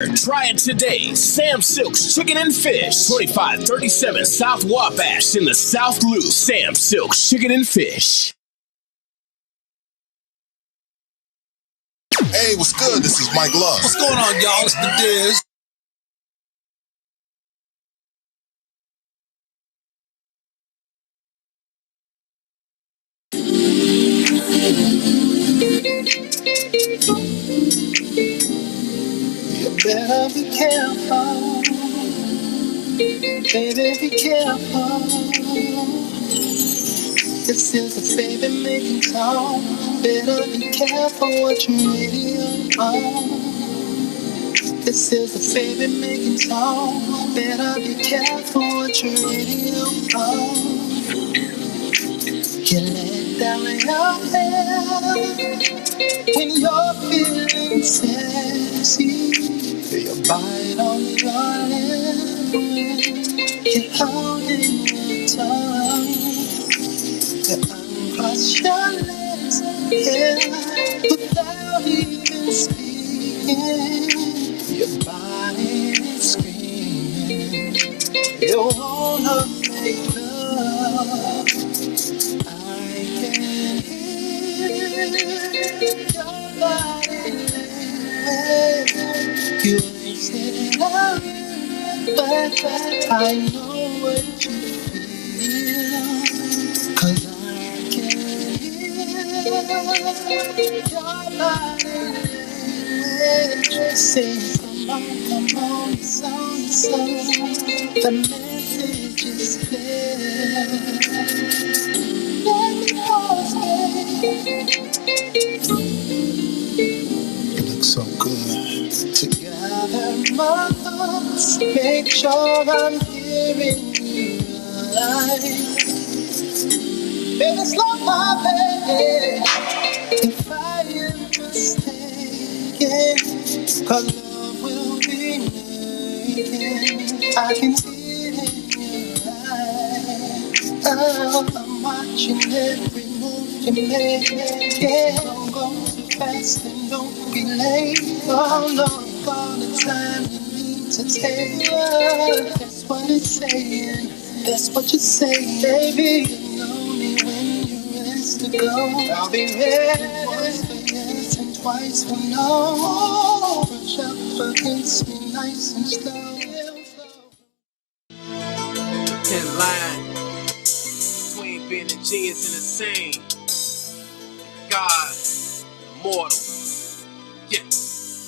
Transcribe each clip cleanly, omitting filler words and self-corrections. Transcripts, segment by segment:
Try it today. Sam Silk's Chicken and Fish. 2537 South Wabash in the South Loop. Sam Silk's Chicken and Fish. Hey, what's good? This is Mike Love. What's going on, y'all? It's the Diz. You better be careful, baby, be careful. This is a baby making song. Better be careful what you radio on. This is a baby making song. Better be careful what you radio on. You let down your head when you're feeling sexy. You bite on your lip, you're holding your tongue. You uncross your legs, yeah, without even speaking. Your body is screaming. You wanna make love. I can hear your body language. You ain't said it out, but I know what you feel. 'Cause I can hear your body language. Say, come on, it's on, the message is clear. Let me pause, you look so good. Together, my thoughts, make sure I'm hearing you right. Baby, slow my baby, if I am mistaken. 'Cause love will be making. I can see it in your eyes. Oh, I'm watching every move you make. Yeah, don't go too fast and don't be late. Oh no, all the time you need to take. That's what it's saying. That's what you're saying, baby. You know me when you're ready to go. I'll be ready. Once for yes and twice for no. Push up against me nice and slow. Thin line between being a genius and insane. God, immortal. Yeah.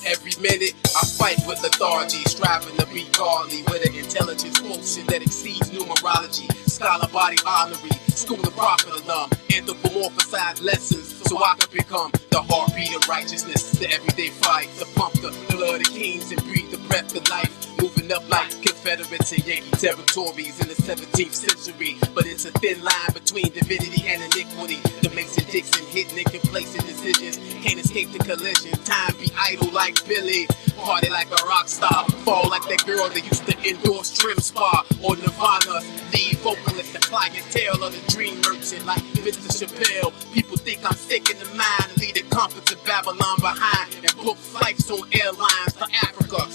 Every minute I fight with lethargy, striving to be godly with an intelligence quotient that exceeds numerology. Scholar body honorary, school of prophet alum, anthropomorphized lessons so I can become the heartbeat of righteousness. The everyday fight to pump the blood of kings and breathe the breath of life. Moving up like Confederates and Yankee territories in the 17th century. But it's a thin line between divinity and iniquity. The Mason Dixon hitting and complacent decisions. Can't escape the collision. Time be idle like Billy. Party like a rock star. Fall like that girl that used to endorse Trim Spa or Nirvana. Lead vocalist, the clientele of the dream merchant like Mr. Chappelle. People think I'm sick in the mind and leave the comforts of Babylon behind and book flights on airlines for Africa.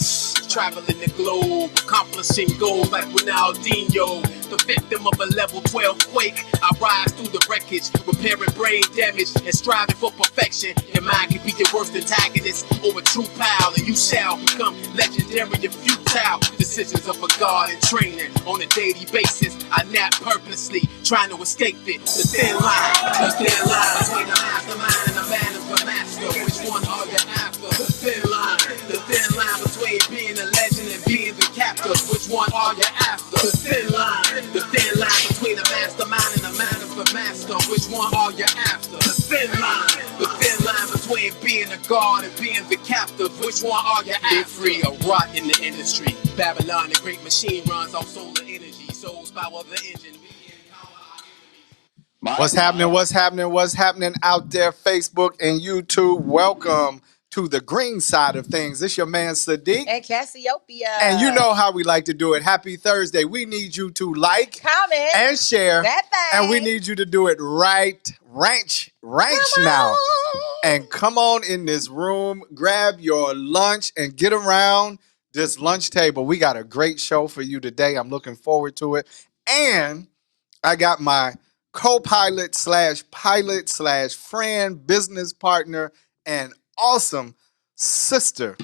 Traveling the globe, accomplishing goals like Ronaldinho. The victim of a level 12 quake, I rise through the wreckage, repairing brain damage and striving for perfection. Your mind can be your worst antagonist or a true pal, and you shall become legendary and futile. Decisions of a god in training on a daily basis. I nap purposely, trying to escape it. The thin line between the mastermind and the man of the master. Which one are you after? The thin line between being a legend and being the captor. Which one are you after? The thin line between the mastermind and the man of the master. Which one are you after? The thin line between being a god and being the captive. Which one are you after? Get free or rot in the industry. Babylon, the great machine, runs off solar energy. Souls power the engine. What's happening out there, Facebook and YouTube? Welcome to the green side of things. This your man Sadeek and Cassiopeia. And you know how we like to do it. Happy Thursday. We need you to like, comment, and share. that thing. And we need you to do it right now. and come on in this room, grab your lunch, and get around this lunch table. We got a great show for you today. I'm looking forward to it. And I got my co-pilot / pilot / friend, business partner, and awesome sister,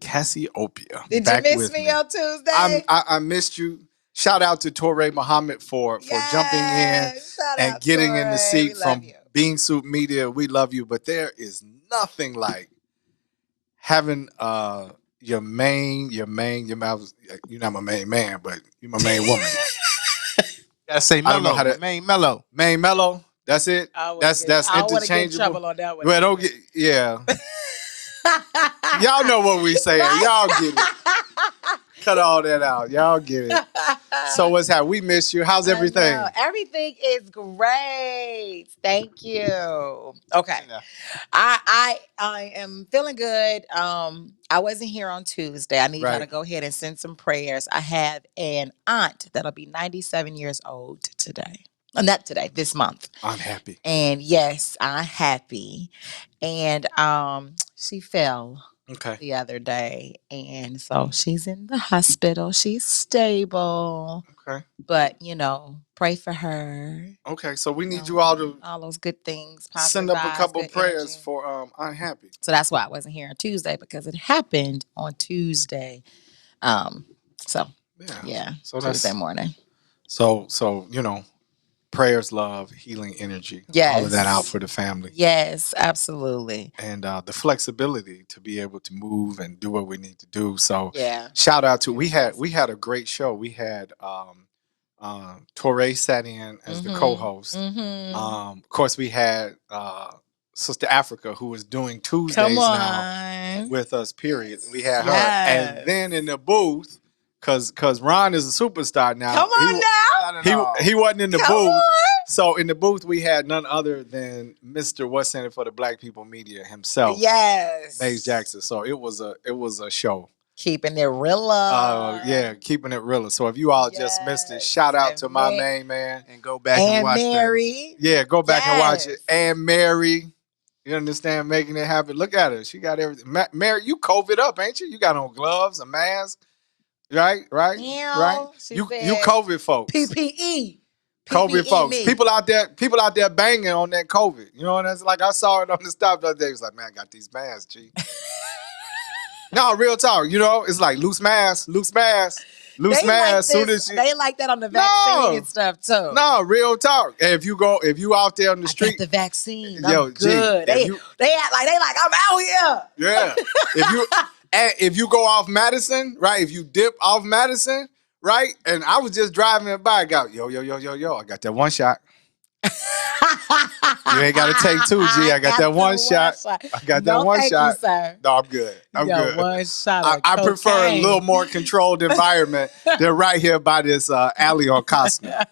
Cassiopeia. Did back you miss with me on Tuesday? I missed you. Shout out to Torre Muhammad for jumping in Shout and out, getting in the Torre. seat We from love you. Bean Soup Media. We love you, but there is nothing like having your main, you're not my main man, but you're my main woman. Gotta say I don't know mellow, how to- main mellow. Main mellow. That's it. That's I don't wanna get in interchangeable. trouble on that one. Well, don't get Y'all know what we saying. Right? Y'all get it. Cut all that out. Y'all get it. So what's happening? We miss you. How's everything? I know. Everything is great. Thank you. Okay. Yeah. I am feeling good. I wasn't here on Tuesday. I need y'all Right. to go ahead and send some prayers. I have an aunt that'll be 97 years old today. Not today, this month. I'm happy. And yes, I'm happy. And she fell Okay. the other day, and so she's in the hospital. She's stable, Okay. but pray for her. Okay. So we need you all to All those good things. send positive up a vibes, couple good prayers energy. for I'm happy. So that's why I wasn't here on Tuesday, because it happened on Tuesday. So yeah, So Tuesday morning. So prayers, love, healing energy. All of that out for the family. Yes, absolutely. And the flexibility to be able to move and do what we need to do. So Yeah. shout out to we had a great show. We had Torre sat in as the co-host. Of course, we had Sister Africa, who was doing Tuesdays now with us. Period. We had her, and then in the booth, cause Ron is a superstar now. Come on now. He wasn't in the Come booth. on. So in the booth, we had none other than Mr. What's in it for the Black People Media himself. Yes. Maze Jackson. So it was a show. Keeping it real. Keeping it real. So if you all just missed it, shout out to my main man. And go back and watch Mary. Yeah, go back and watch it. And Mary, you understand, making it happen. Look at her. She got everything. Mary, you COVID up, ain't you? You got on gloves, a mask. Right? Yeah, Right? You COVID folks. PPE. COVID folks. me. People out there banging on that COVID. You know what I'm saying? Like I saw it on the stop the other day. It was like, man, I got these masks, G. No, real talk. It's like loose mask. They like they like that on the vaccine and stuff too. No, real talk. And if you out there on the street, I got the vaccine. Yo, I'm good. G, they act like I'm out here. Yeah. If you go off Madison, right? If you dip off Madison, right? And I was just driving by, I got yo, I got that one shot. You ain't got to take two, G. I got that one shot. I got that one shot. You, sir. No, I'm good. I'm good. One shot. I prefer a little more controlled environment than right here by this alley on Costner.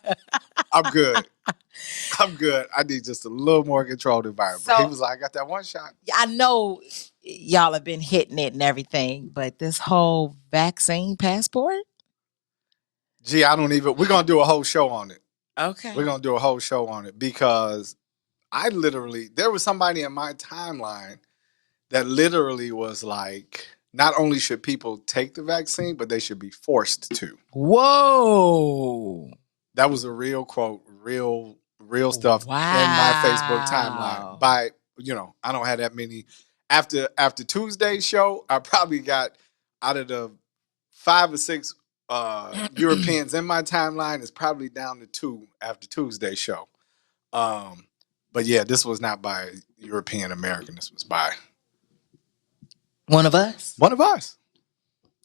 I'm good. I need just a little more controlled environment. So, he was like, I got that one shot. I know y'all have been hitting it and everything, but this whole vaccine passport? Gee, we're going to do a whole show on it. Okay. We're going to do a whole show on it because there was somebody in my timeline that literally was like, not only should people take the vaccine, but they should be forced to. Whoa. That was a real quote, real stuff in my Facebook timeline. I don't have that many. After Tuesday's show, I probably got out of the 5 or 6 Europeans in my timeline, is probably down to 2 after Tuesday's show. But yeah, this was not by European American. This was by one of us.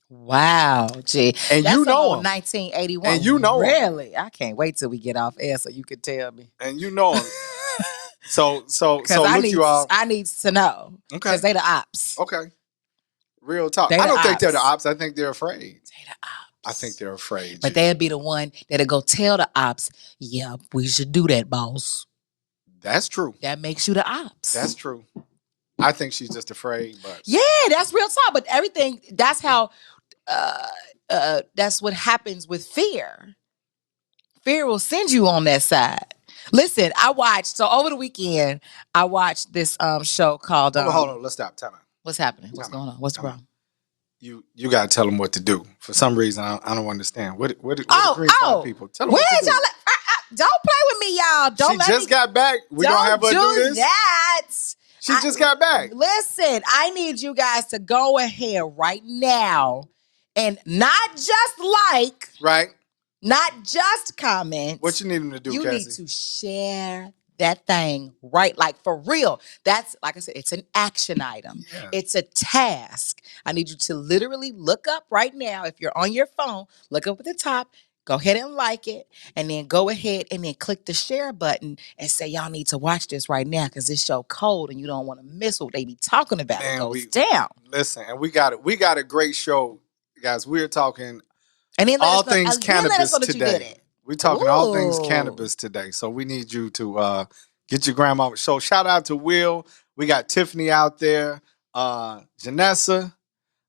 Wow, gee. And that's you know him. 1981. And you know him. Really? I can't wait till we get off air so you can tell me. And you know him. So look, you all. I need to know. Okay. Because they the ops. Okay. Real talk. They I don't the think they're the ops. ops. I think they're afraid. They the ops. I think they're afraid. But they'll be the one that'll go tell the ops, yeah, we should do that, boss. That's true. That makes you the ops. That's true. I think she's just afraid, but yeah, that's real talk. But everything, that's how, that's what happens with fear. Fear will send you on that side. Listen, I watched. So over the weekend, I watched this show called. Hold on. Let's stop. Time out. What's happening? What's going on? What's the problem? You got to tell them what to do. For some reason, I don't understand. What the green flag people? Tell them what to do. Don't play with me, y'all. Don't She just got back. We don't have her do this. That. She just got back. Listen, I need you guys to go ahead right now and not just like, right, not just comment. What you need them to do, You Cassie? need to share that thing, right? Like for real. That's, like I said, it's an action item. Yeah. It's a task. I need you to literally look up right now. If you're on your phone, look up at the top. Go ahead and like it, and then go ahead and then click the share button and say, y'all need to watch this right now because this show cold and you don't want to miss what they be talking about. Man, it goes down. Listen, and we got a great show, guys. We're talking and then all things cannabis today. We're talking all things cannabis today. So we need you to get your grandma. So shout out to Will. We got Tiffany out there. Janessa.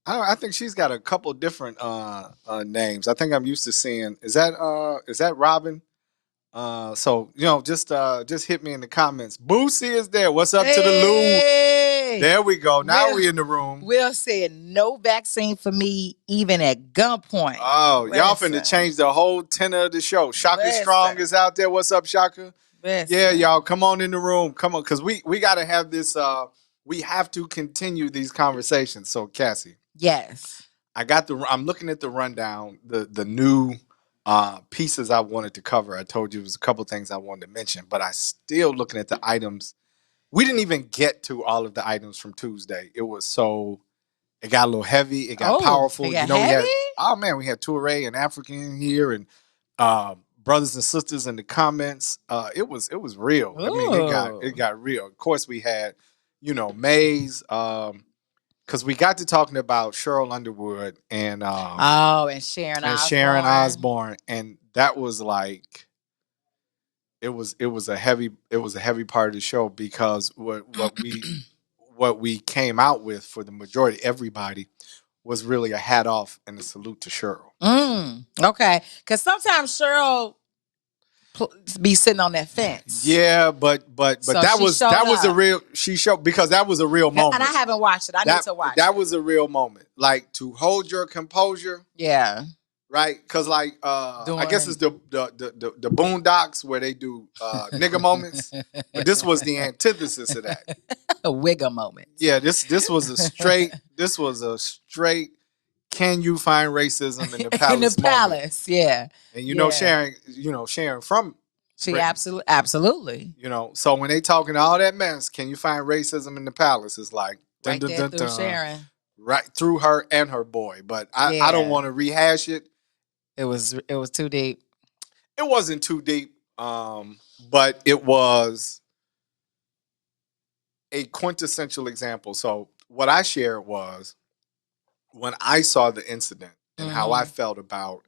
I think she's got a couple different names. I think I'm used to seeing. Is that Robin? So just hit me in the comments. Boosie is there. What's up to the Lou? There we go. Now we in the room. Will said no vaccine for me, even at gunpoint. Oh, y'all finna change the whole tenor of the show. Shaka Strong is out there. What's up, Shaka? Yeah, y'all, come on in the room. Come on, because we got to have this. We have to continue these conversations. So, Cassie. Yes. I'm looking at the rundown, the new pieces I wanted to cover. I told you it was a couple things I wanted to mention, but I still looking at the items. We didn't even get to all of the items from Tuesday. It got a little heavy. It got powerful. It got heavy? We had Touré and Afrikan here and brothers and sisters in the comments. It was real. Ooh. I mean, it got real. Of course, we had, Maze, because we got to talking about Cheryl Underwood and and Sharon Osbourne, and that was like it was a heavy part of the show because what we came out with for the majority, everybody, was really a hat off and a salute to Cheryl. Okay, because sometimes Cheryl be sitting on that fence. Yeah, but so that was a real because that was a real moment. And I haven't watched it. I need to watch. That was a real moment. Like to hold your composure. Yeah. Right? Because I guess it's the Boondocks where they do nigga moments. But this was the antithesis of that. A wigger moment. Yeah, this was a straight can you find racism in the palace? In the palace, yeah. And Sharon from she absolutely. So when they talking all that mess, can you find racism in the palace? It's like right there through Sharon. Right through her and her boy. But I don't want to rehash it. It was too deep. It wasn't too deep, but it was a quintessential example. So what I shared was when I saw the incident and how I felt about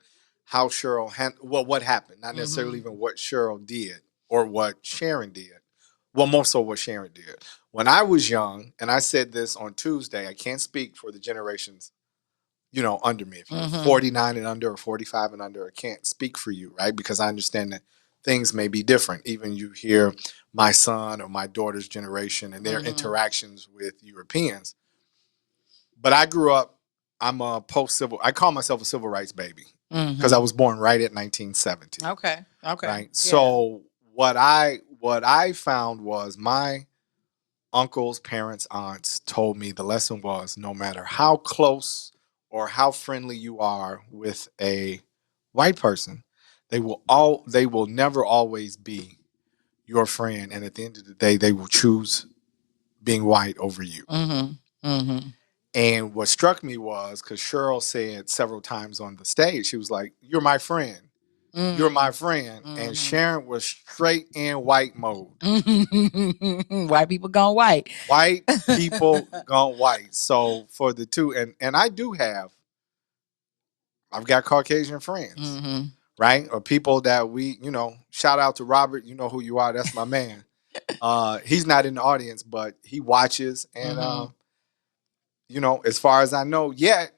how Cheryl what happened, not necessarily even what Cheryl did or what Sharon did. Well, more so what Sharon did. When I was young, and I said this on Tuesday, I can't speak for the generations, under me. If you're 49 and under or 45 and under, I can't speak for you, right? Because I understand that things may be different. Even you hear my son or my daughter's generation and their interactions with Europeans. But I grew up, I'm a post-civil, I call myself a civil rights baby because I was born right at 1970. Okay. Right. Yeah. So what I found was my uncles, parents, aunts told me the lesson was no matter how close or how friendly you are with a white person, they will never always be your friend. And at the end of the day, they will choose being white over you. And what struck me was because Cheryl said several times on the stage, she was like, "You're my friend. You're my friend." And Sharon was straight in white mode. White people gone white. White people gone white. So for the two, and I've got Caucasian friends, right? Or people that we, shout out to Robert. You know who you are. That's my man. He's not in the audience, but he watches. And, as far as I know yet,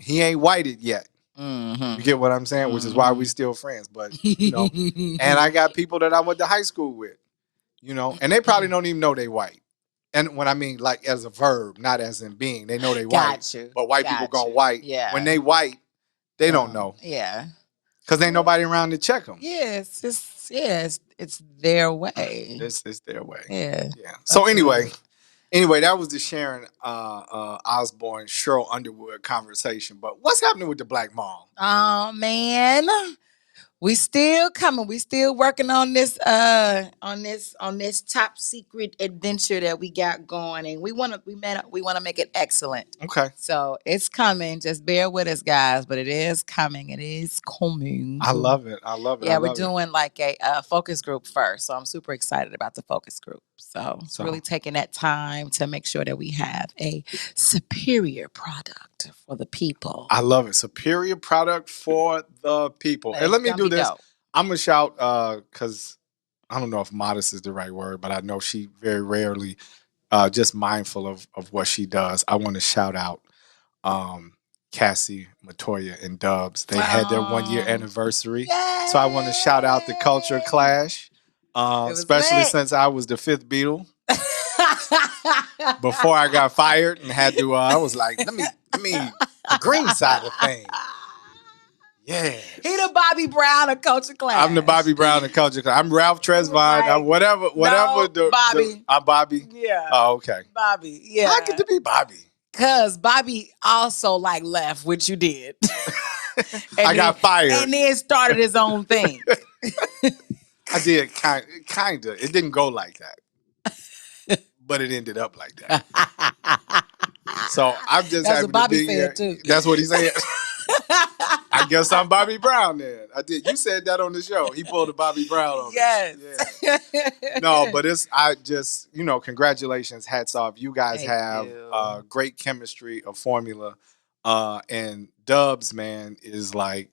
he ain't whited yet. You get what I'm saying? Which is why we still friends. But, and I got people that I went to high school with, and they probably don't even know they white. And when I mean like as a verb, not as in being, they know they white. But white people gone white. Yeah. When they white, they don't know. Yeah. Because ain't nobody around to check them. Yes, it's their way. It's their way. Yeah. So anyway, that was the Sharon Osbourne, Cheryl Underwood conversation. But what's happening with the Black Mom? Oh man, we still coming. We still working on this top secret adventure that we got going, and we want to make it excellent. Okay. So it's coming. Just bear with us, guys. But it is coming. It is coming. I love it. Yeah, we're doing like a focus group first. So I'm super excited about the focus group. So really taking that time to make sure that we have a superior product for the people. I love it. Superior product for the people. And let me do this. Dope. I'm going to shout, because I don't know if modest is the right word, but I know she very rarely just mindful of what she does. I want to shout out Cassie, Matoya, and Dubs. They had their 1 year anniversary. Yay! So I want to shout out the Culture Clash, especially since I was the fifth Beatle. Before I got fired and had to, I was like, let me the green side of things. Yeah. He the Bobby Brown of Culture Clash. I'm the Bobby Brown of Culture Clash. I'm Ralph Tresvant. Right. I'm whatever. No, Bobby. I'm Bobby. Yeah. Oh, okay. Bobby. Yeah. I get to be Bobby. Cause Bobby also left, which you did. I got fired. And then started his own thing. I did kinda. It didn't go like that. But it ended up like that. So I'm just happy what Bobby to be said here. Too. That's what he said. I guess I'm Bobby Brown then. I did. You said that on the show. He pulled a Bobby Brown on me. Yes. Yeah. No, but I just, congratulations, hats off. You guys have great chemistry, a formula. And Dubs, man, is like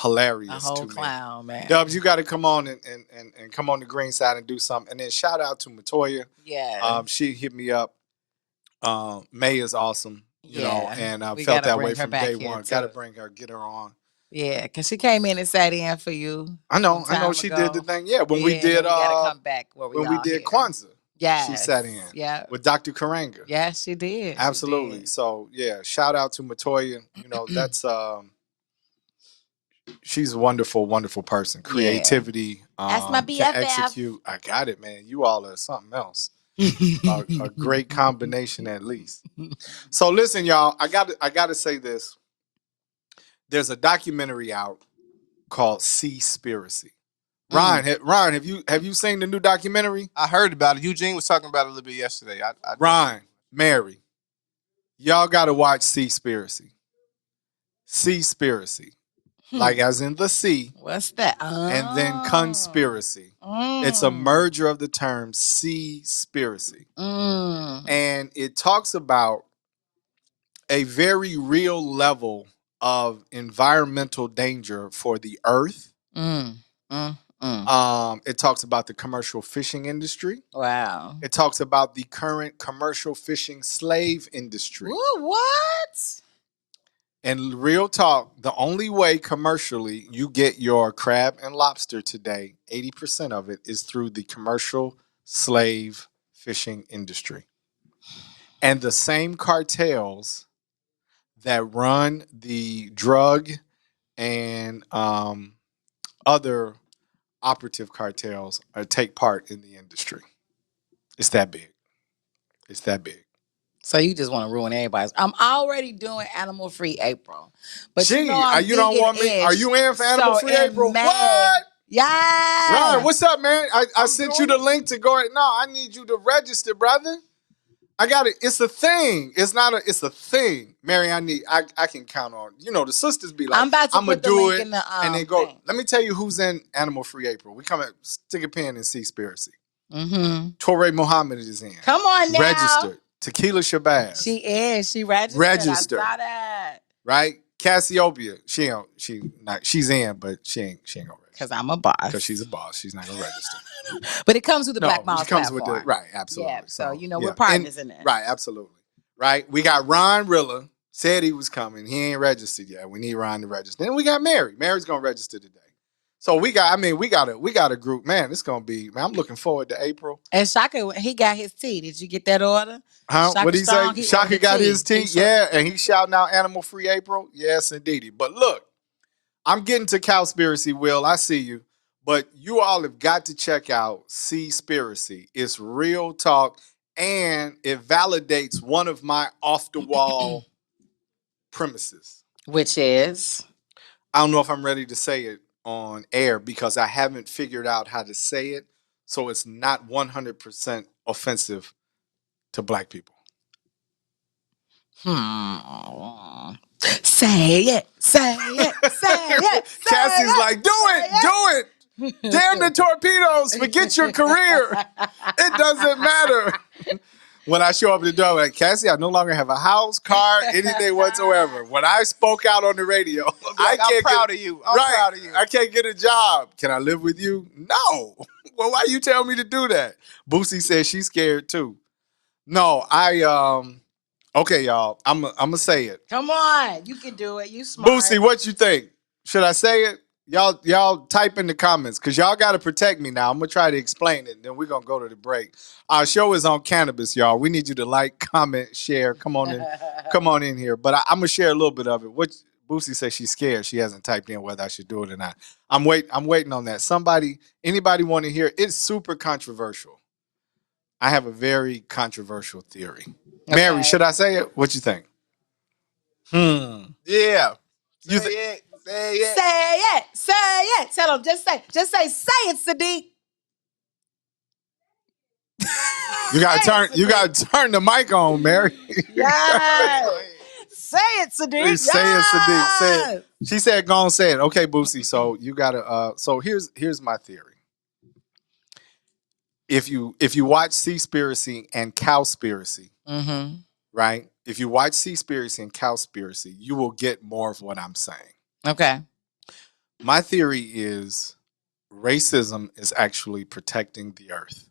hilarious. A whole to clown, me. man. Dubs, you got to come on and come on the green side and do something. And then shout out to Matoya. Yeah. She hit me up. May is awesome. And I felt that way from day one. Got to bring her, get her on. Yeah, because she came in and sat in for you. I know she did the thing. Yeah, when we did, we gotta come back when we did Kwanzaa. Yeah, she sat in. Yeah, with Dr. Karanga. Yeah, she did. Absolutely. She did. So yeah, shout out to Matoya. That's she's a wonderful, wonderful person. Creativity. That's my BFF. To execute. I got it, man. You all are something else. A great combination at least. So listen, y'all, I got to say this. There's a documentary out called Seaspiracy. Ryan, have you seen the new documentary? I heard about it. Eugene was talking about it a little bit yesterday. Ryan, Mary, y'all got to watch Seaspiracy. Seaspiracy. Like as in the sea. What's that? And then conspiracy. It's a merger of the terms seaspiracy. And it talks about a very real level of environmental danger for the earth. It talks about the commercial fishing industry. Wow. It talks about the current commercial fishing slave industry. Ooh, what? And real talk, the only way commercially you get your crab and lobster today, 80% of it is through the commercial slave fishing industry. And the same cartels that run the drug and other operative cartels take part in the industry. It's that big. It's that big. So you just want to ruin everybody's. I'm already doing Animal Free April. But you don't want me. Are you in for Animal Free April? May. What? Yeah. Ryan, what's up, man? I sent you the link to go. No, I need you to register, brother. I got it. It's a thing. It's a thing. Mary, I can count on. The sisters be like, I'm about to I'm put gonna do link it. In the, and then go. thing. Let me tell you who's in Animal Free April. We come at stick a pin in Seaspiracy. Torre Muhammad is in. Come on now. Registered. Tequila Shabazz. She is. She registered. Registered. I saw that. Right? Cassiopeia. She's in, but she ain't gonna register. Because I'm a boss. Because she's a boss. She's not gonna register. But it comes with the Black Moms comes platform. with right, absolutely. Yeah, so we're partners in it. Right, absolutely. Right. We got Ron Rilla Said he was coming. He ain't registered yet. We need Ryan to register. Then we got Mary. Mary's gonna register today. So we got a group. Man, it's gonna be. Man, I'm looking forward to April. And Shaka, he got his tea. Did you get that order? Huh? Shaka What did he Strong, say? Shaka got his tea. He Yeah, and he's shouting out Animal Free April. Yes, indeedy. But look, I'm getting to Cowspiracy, Will. I see you. But you all have got to check out Seaspiracy. It's real talk, and it validates one of my off-the-wall premises. Which is? I don't know if I'm ready to say it on air because I haven't figured out how to say it, so it's not 100% offensive to black people. Say it, say it, say it. Cassie's like, do it. Damn the torpedoes. Forget your career. It doesn't matter. When I show up at the door, I'm like, Cassie, I no longer have a house, car, anything whatsoever. When I spoke out on the radio, I'm proud of you. I'm proud of you. I can't get a job. Can I live with you? No. Well, why you tell me to do that? Boosie says she's scared too. No, okay, y'all. I'm gonna say it. Come on, you can do it. You smart. Boosie, what you think? Should I say it? Y'all type in the comments because y'all got to protect me now. I'm going to try to explain it, and then we're going to go to the break. Our show is on cannabis, y'all. We need you to like, comment, share. Come on in here. But I'm going to share a little bit of it. What Boosie says she's scared. She hasn't typed in whether I should do it or not. I'm waiting on that. Anybody want to hear it? It's super controversial. I have a very controversial theory. Okay. Mary, should I say it? What you think? Yeah. You Say it. Say it. Say it. Tell them. Say it, Sadeek. You gotta turn the mic on, Mary. Yes. Say it, Sadeek. Say it, Sadeek. Say it. She said, "Go on, say it." Okay, Boosie. So you gotta. So here's my theory. If you watch Seaspiracy and Cowspiracy, right? If you watch Seaspiracy and Cowspiracy, you will get more of what I'm saying. Okay. My theory is racism is actually protecting the earth.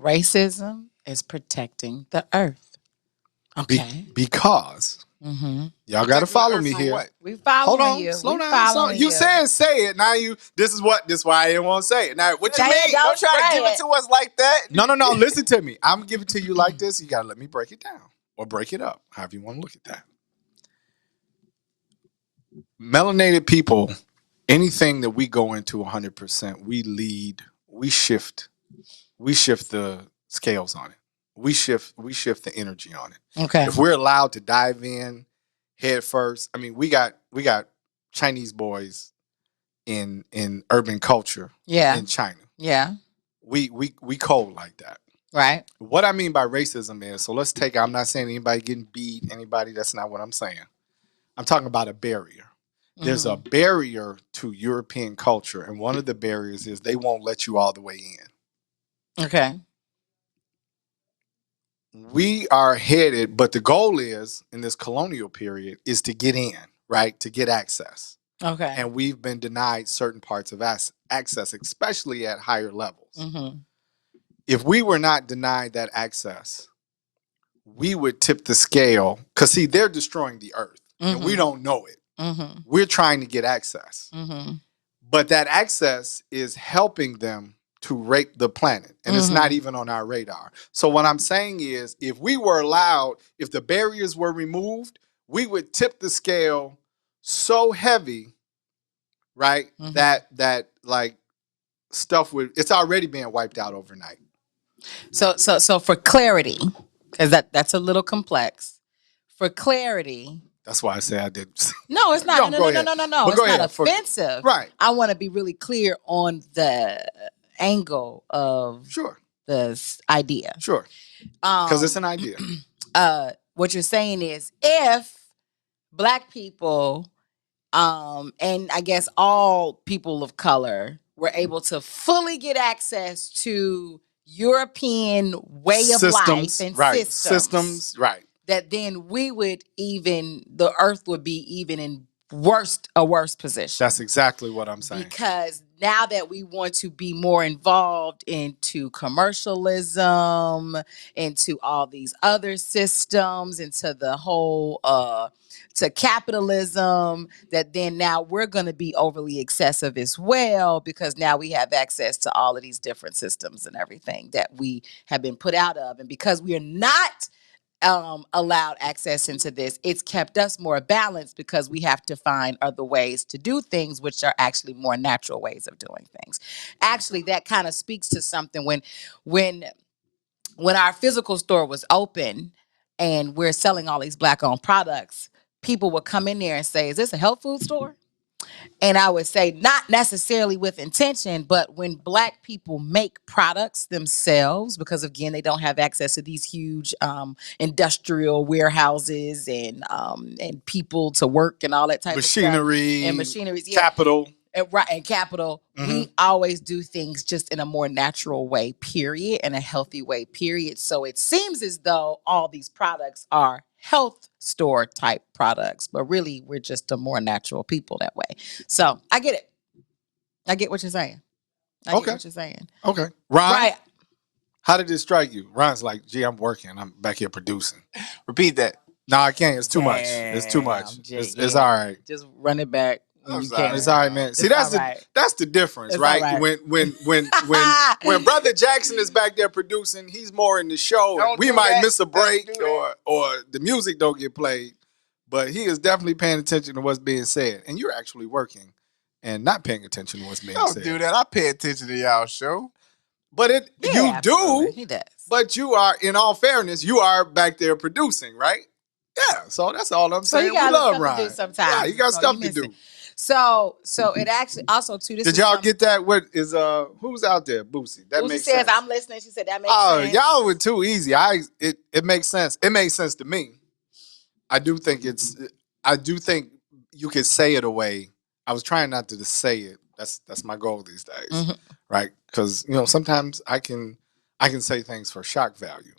Racism is protecting the earth. Okay. Because y'all got to follow me here. We following you. Slow down. You said say it. Now this is why I didn't want to say it. Now what you mean? Don't try to give it to us like that. No. Listen to me. I'm gonna give it to you like this. You gotta let me break it down or break it up, however you want to look at that. Melanated people, anything that we go into 100%, we lead, we shift the scales on it. We shift the energy on it. Okay. If we're allowed to dive in head first, I mean, we got Chinese boys in urban culture in China. Yeah. We cold like that. Right. What I mean by racism is, so let's take, I'm not saying anybody getting beat, anybody, that's not what I'm saying. I'm talking about a barrier. There's a barrier to European culture, and one of the barriers is they won't let you all the way in. Okay. We are headed, but the goal is, in this colonial period, is to get in, right? To get access. Okay. And we've been denied certain parts of access, especially at higher levels. If we were not denied that access, we would tip the scale. Because, see, they're destroying the earth, and we don't know it. We're trying to get access. But that access is helping them to rape the planet. And it's not even on our radar. So what I'm saying is, if we were allowed, if the barriers were removed, we would tip the scale so heavy, right? That like stuff it's already being wiped out overnight. So for clarity, because that's a little complex. For clarity. That's why I say I did. No, it's not. No. It's not offensive. Right. I want to be really clear on the angle of this idea. Sure. Because it's an idea. What you're saying is, if Black people, and I guess all people of color, were able to fully get access to European way of life and systems, right? That then the earth would be even in a worse position. That's exactly what I'm saying. Because now that we want to be more involved into commercialism, into all these other systems, into the whole to capitalism, that then now we're going to be overly excessive as well, because now we have access to all of these different systems and everything that we have been put out of. And because we are not allowed access into this, it's kept us more balanced, because we have to find other ways to do things, which are actually more natural ways of doing things. Actually, that kind of speaks to something when our physical store was open and we're selling all these Black-owned products, people would come in there and say, "Is this a health food store?" And I would say, not necessarily with intention, but when Black people make products themselves, because again, they don't have access to these huge industrial warehouses and people to work and all that type machinery, of stuff. And machinery, capital. And capital, we always do things just in a more natural way, period, and a healthy way, period. So it seems as though all these products are health store type products, but really we're just a more natural people that way. So I get it. I get what you're saying. I get what you're saying. Okay. Ron, right. How did it strike you? Ron's like, "Gee, I'm working. I'm back here producing." Repeat that. No, I can't. It's too much. It's too much. It's all right. Just run it back. It's all right, man. See, that's the difference, it's right? Right. When Brother Jackson is back there producing, he's more in the show. We might miss a break or the music don't get played, but he is definitely paying attention to what's being said. And you're actually working and not paying attention to what's being said. Don't do that. I pay attention to y'all show. But you do. He does. But you are, in all fairness, you are back there producing, right? Yeah. So that's all I'm saying. So you got we love stuff Ron. to do sometimes. Yeah, you got stuff to do. So it actually also too. Did y'all get that? What is who's out there? Boosie. That Boosie makes says sense. I'm listening. She said that makes sense. Y'all were too easy. It makes sense. It makes sense to me. I do think you could say it away. I was trying not to just say it. That's my goal these days, right? Because sometimes I can say things for shock value.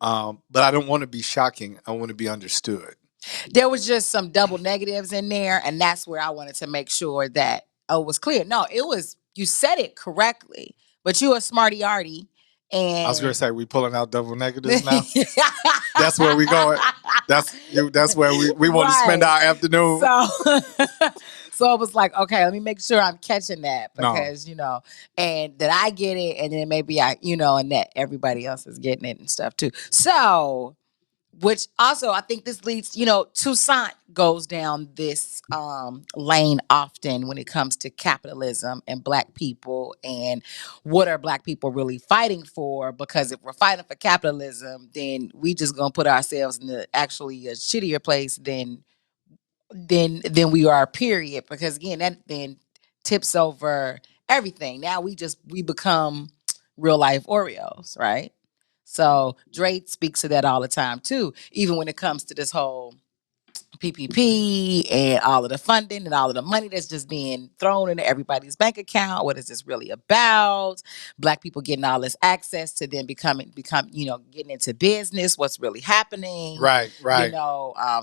But I don't want to be shocking. I want to be understood. There was just some double negatives in there, and that's where I wanted to make sure that it was clear. No, it was, you said it correctly, but you a smarty arty. And I was gonna say, we pulling out double negatives now. That's where we going. That's where we want to spend our afternoon. So it was like, okay, let me make sure I'm catching that, because and that I get it, and then maybe and that everybody else is getting it and stuff too. So, which also I think this leads, Toussaint goes down this lane often when it comes to capitalism and Black people and what are Black people really fighting for. Because if we're fighting for capitalism, then we just gonna put ourselves in actually a shittier place than we are, period. Because again, that then tips over everything. Now we become real life Oreos, right? So Drake speaks to that all the time too, even when it comes to this whole PPP and all of the funding and all of the money that's just being thrown into everybody's bank account. What is this really about? Black people getting all this access to then become getting into business. What's really happening? Right.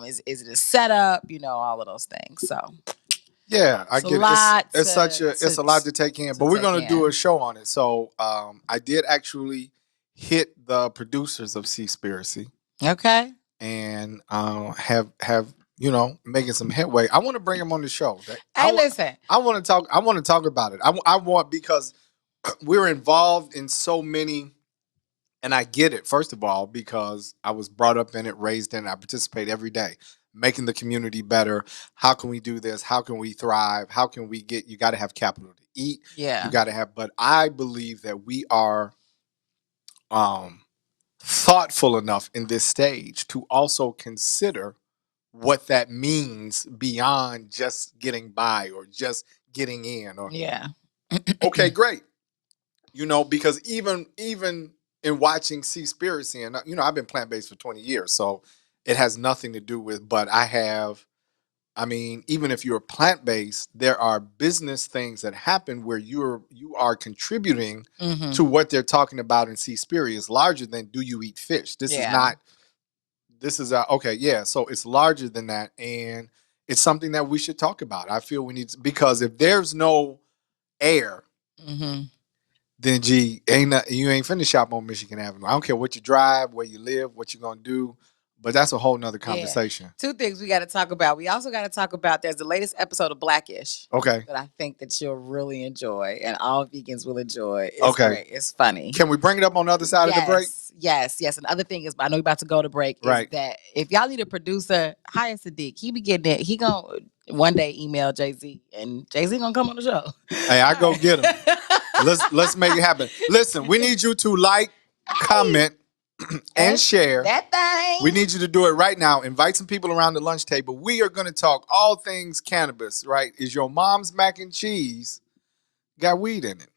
Is it a setup? All of those things. So. Yeah, I get it. It's a lot to take in, but we're gonna do a show on it. So I did actually hit the producers of Seaspiracy. Okay. And have making some headway. I want to bring them on the show. Listen. I want to talk about it. I want, because we're involved in so many, and I get it. First of all, because I was brought up in it, raised in it, I participate every day, making the community better. How can we do this? How can we thrive? How can we you got to have capital to eat. Yeah. You got to have, but I believe that we are thoughtful enough in this stage to also consider what that means beyond just getting by or just getting in. Okay, great. Because even in watching Seaspiracy, and I've been plant-based for 20 years, so it has nothing to do with, but even if you're plant-based, there are business things that happen where you are contributing to what they're talking about in Seaspiracy. Is larger than, do you eat fish? So it's larger than that, and it's something that we should talk about. I feel we need to, because if there's no air, then you ain't finna shop on Michigan Avenue. I don't care what you drive, where you live, what you're gonna do. But that's a whole nother conversation. Yeah. 2 things we got to talk about. We also got to talk about there's the latest episode of Blackish. Okay. That I think that you'll really enjoy and all vegans will enjoy. It's okay. Great. It's funny. Can we bring it up on the other side of the break? Yes. And the other thing is, I know we're about to go to break, is that if y'all need a producer, hire Sadeek. He be getting it. He gonna one day email Jay-Z and Jay-Z gonna come on the show. Hey, I go get him. Let's make it happen. Listen, we need you to like, comment, and share. That thing. We need you to do it right now. Invite some people around the lunch table. We are going to talk all things cannabis, right? Is your mom's mac and cheese got weed in it?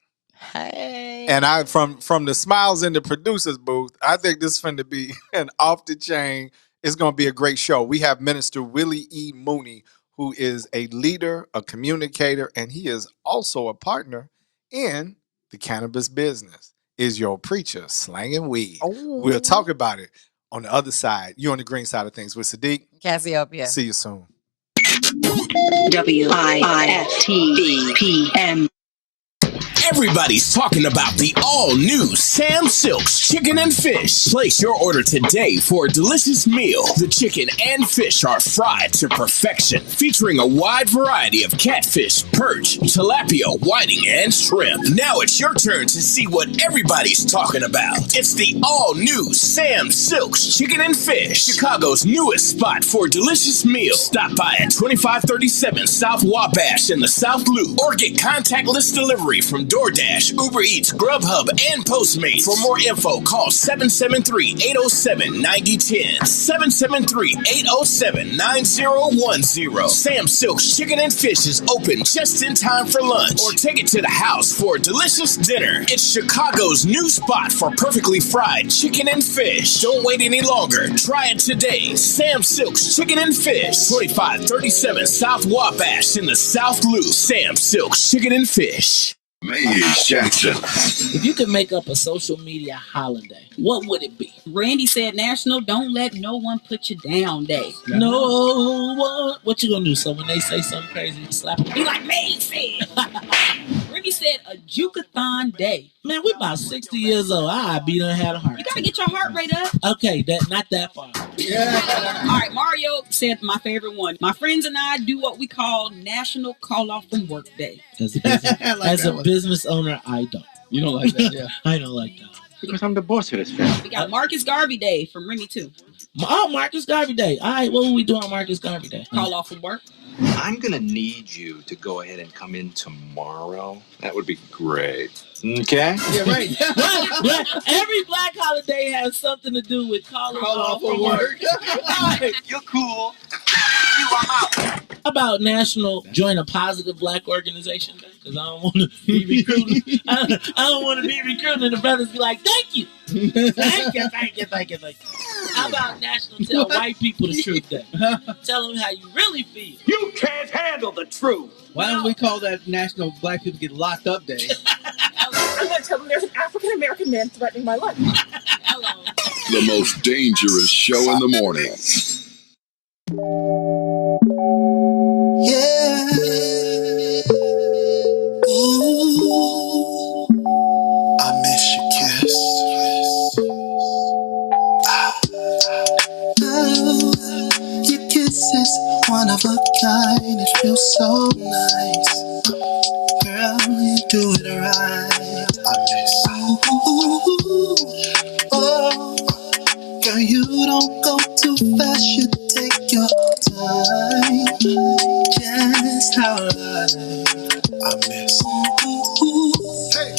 Hey. And I from the smiles in the producer's booth, I think this is going to be an off the chain. It's going to be a great show. We have Minister Willie E. Mooney, who is a leader, a communicator, and he is also a partner in the cannabis business. Is your preacher slanging weed? Oh. We'll talk about it on the other side. You're on the green side of things with Sadeek. Cassiopeia. See you soon. WIFTVPM. Everybody's talking about the all-new Sam Silk's Chicken and Fish. Place your order today for a delicious meal. The chicken and fish are fried to perfection, featuring a wide variety of catfish, perch, tilapia, whiting, and shrimp. Now it's your turn to see what everybody's talking about. It's the all-new Sam Silk's Chicken and Fish, Chicago's newest spot for delicious meals. Stop by at 2537 South Wabash in the South Loop, or get contactless delivery from DoorDash, Uber Eats, Grubhub, and Postmates. For more info, call 773-807-9010. 773-807-9010. Sam Silk's Chicken and Fish is open just in time for lunch, or take it to the house for a delicious dinner. It's Chicago's new spot for perfectly fried chicken and fish. Don't wait any longer. Try it today. Sam Silk's Chicken and Fish, 2537 South Wabash in the South Loop. Sam Silk's Chicken and Fish. Maze Jackson. If you could make up a social media holiday, what would it be? Randy said National Don't Let No One Put You Down Day. No one. What you gonna do? So when they say something crazy, you slap them? Be like Maze said. Randy said a Jukathon Day. Man, we about 60 years old. Be done had a heart. You gotta get your heart rate up. Okay, not that far. Yeah. All right, Mario said my favorite one. My friends and I do what we call National Call Off from Work Day. As a business owner, I don't. You don't like that, yeah? I don't like that. Because I'm the boss of this family. We got Marcus Garvey Day from Remy too. Oh, Marcus Garvey Day. All right, what will we do on Marcus Garvey Day? Call off from work. I'm going to need you to go ahead and come in tomorrow. That would be great. Okay? Yeah, right. Every black holiday has something to do with calling off from work. You're cool. How about National Join a Positive Black Organization Day? Because I don't want to be recruited. I don't want to be recruited and the brothers be like, thank you. Thank you. How about National Tell White People the Truth Day? Tell them how you really feel. You can't handle the truth. Why don't we call that National Black People Get Locked Up Day? I'm going to tell them there's an African American man threatening my life. Hello. The most dangerous show in the morning. Yeah. Ooh, I miss your kiss. Your kiss is one of a kind. It feels so nice. Girl, you do it right. I miss you. Oh, girl, you don't go too fast. You take your time. Just how I miss you. Hey.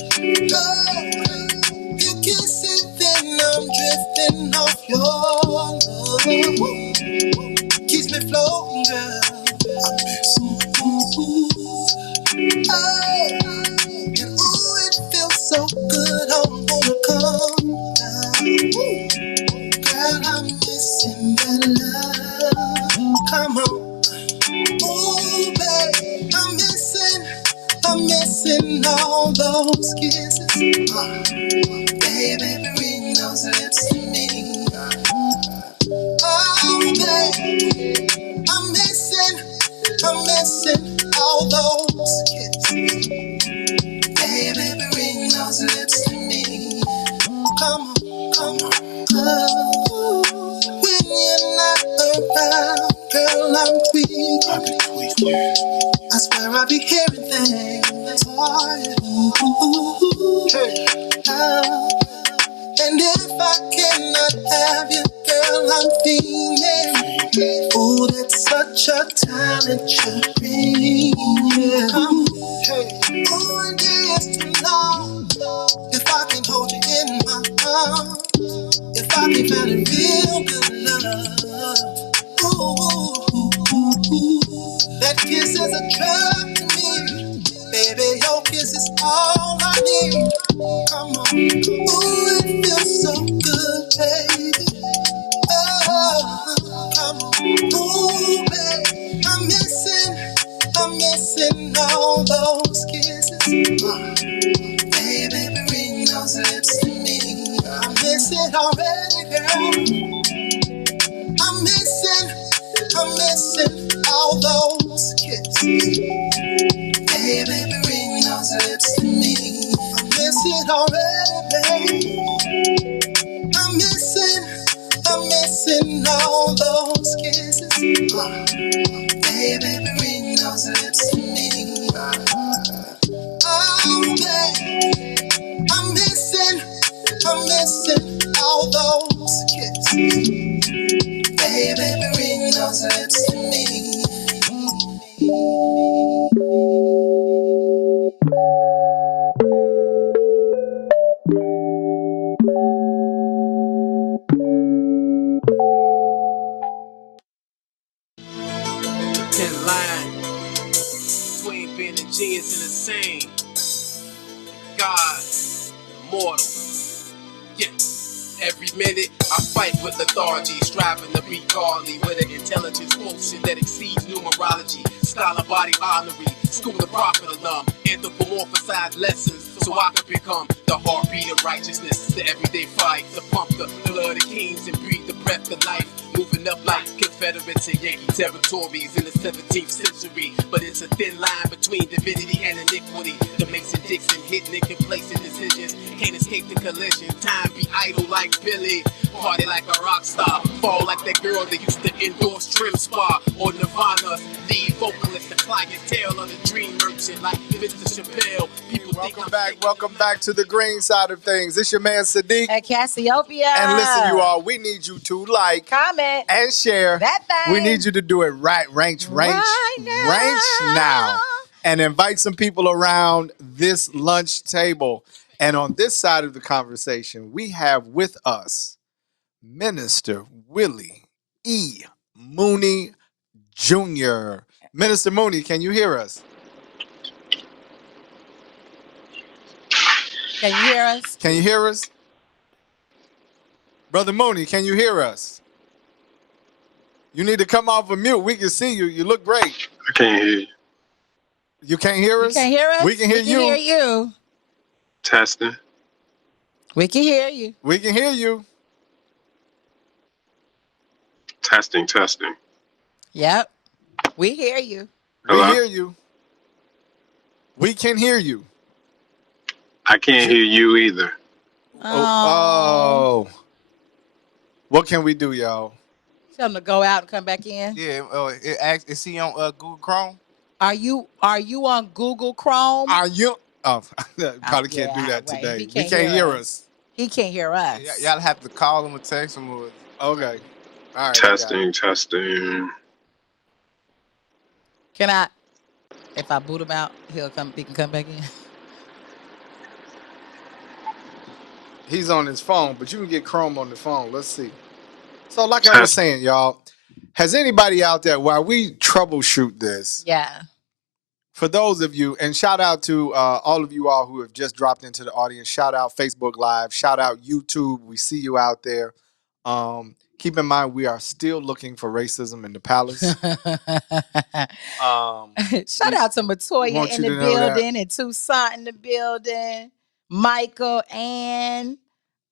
Oh, you kiss it, then I'm drifting off your love. Keeps me floating, girl. I miss you. Oh, and ooh, it feels so good. I'm gonna come down. Girl, I'm missing that love. Come on. Ooh, babe, I'm missing all those kisses. Baby, bring those lips to me. Oh, babe, I'm missing all those kisses. girl, I'm tweaking. I swear I be hearing things. And if I cannot have you, girl, I'm feeling. Ooh, that's such a talent should be. Ooh, and dance too long. If I can hold you in my arms. If I can find a real good love. Ooh, that kiss is a drug to me. Baby, your kiss is all I need. Come on. Ooh, it feels so good, baby. Oh, come on. Ooh, babe, I'm missing all those kisses. Baby, bring those lips to me. I miss it already, girl. I'm missing all those kisses. Baby, bring those lips to me. I miss it already, babe. I'm missing all those kisses. Baby, bring those lips to me. Oh, babe, I'm missing all those kisses. Baby, bring those lips to me. Thin line between being a genius and insane. God, mortal. Yeah. Every minute I fight with lethargy, striving to be godly with an intelligence quotient that exceeds numerology. Scholar body honorary, school of prophet alum, anthropomorphized lessons so I can become the heartbeat of righteousness. The everyday fight to pump the blood of kings and breathe the breath of life. Moving up like Confederates and Yankee territories in the 17th century. But it's a thin line between divinity and iniquity. The Mason-Dixon hitting and complacent decisions. Can't escape the collision. Time be idle like Billy. Party like a rock star. Fall like that girl that used to endorse Trim Spa. Or Nirvana's lead vocalist. The clientele of the dream merchant like Mr. Chappelle. People Welcome back to the green side of things. It's your man Sadeek. At Cassiopeia. And listen, you all, we need you to like, comment, and share. That thing. We need you to do it right now. And invite some people around this lunch table. And on this side of the conversation, we have with us Minister Willie E. Mooney Jr. Minister Mooney, can you hear us? Can you hear us? Can you hear us? Brother Mooney, can you hear us? You need to come off of mute. We can see you. You look great. I can't hear you. You can't hear us? You can't hear us? We can hear you. We can hear you. Testing. We can hear you. We can hear you. Testing. Yep. We hear you. Hello? We hear you. We can hear you. I can't hear you either. Oh. What can we do, y'all? Tell them to go out and come back in. Yeah, is he on Google Chrome? Are you on Google Chrome? Are you? Oh, probably can't do that today. He can't hear us. He can't hear us. Y'all have to call him or text him. Or... Okay. All right. Testing. Can I? If I boot him out, he can come back in. He's on his phone, but you can get Chrome on the phone. Let's see. So like I was saying, y'all, has anybody out there, while we troubleshoot this, for those of you, and shout out to all of you all who have just dropped into the audience, shout out Facebook Live, shout out YouTube, we see you out there. Keep in mind, we are still looking for racism in the palace. Shout out to Matoya in the building and Toussaint in the building. Michael and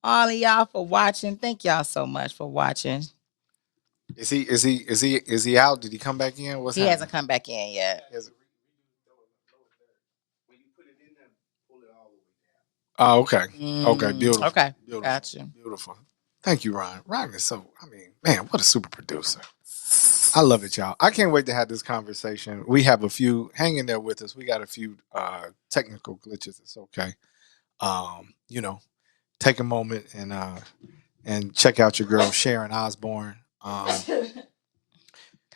all of y'all for watching. Thank y'all so much for watching. Is he out? Did he come back in? He hasn't come back in yet. Oh, okay. Okay, beautiful. Okay, beautiful. Got you. Beautiful. Thank you, Ryan. Ryan is so, man, what a super producer. I love it, y'all. I can't wait to have this conversation. We have a few, hang in there with us. We got a few technical glitches. It's okay. You know, take a moment and check out your girl Sharon Osbourne.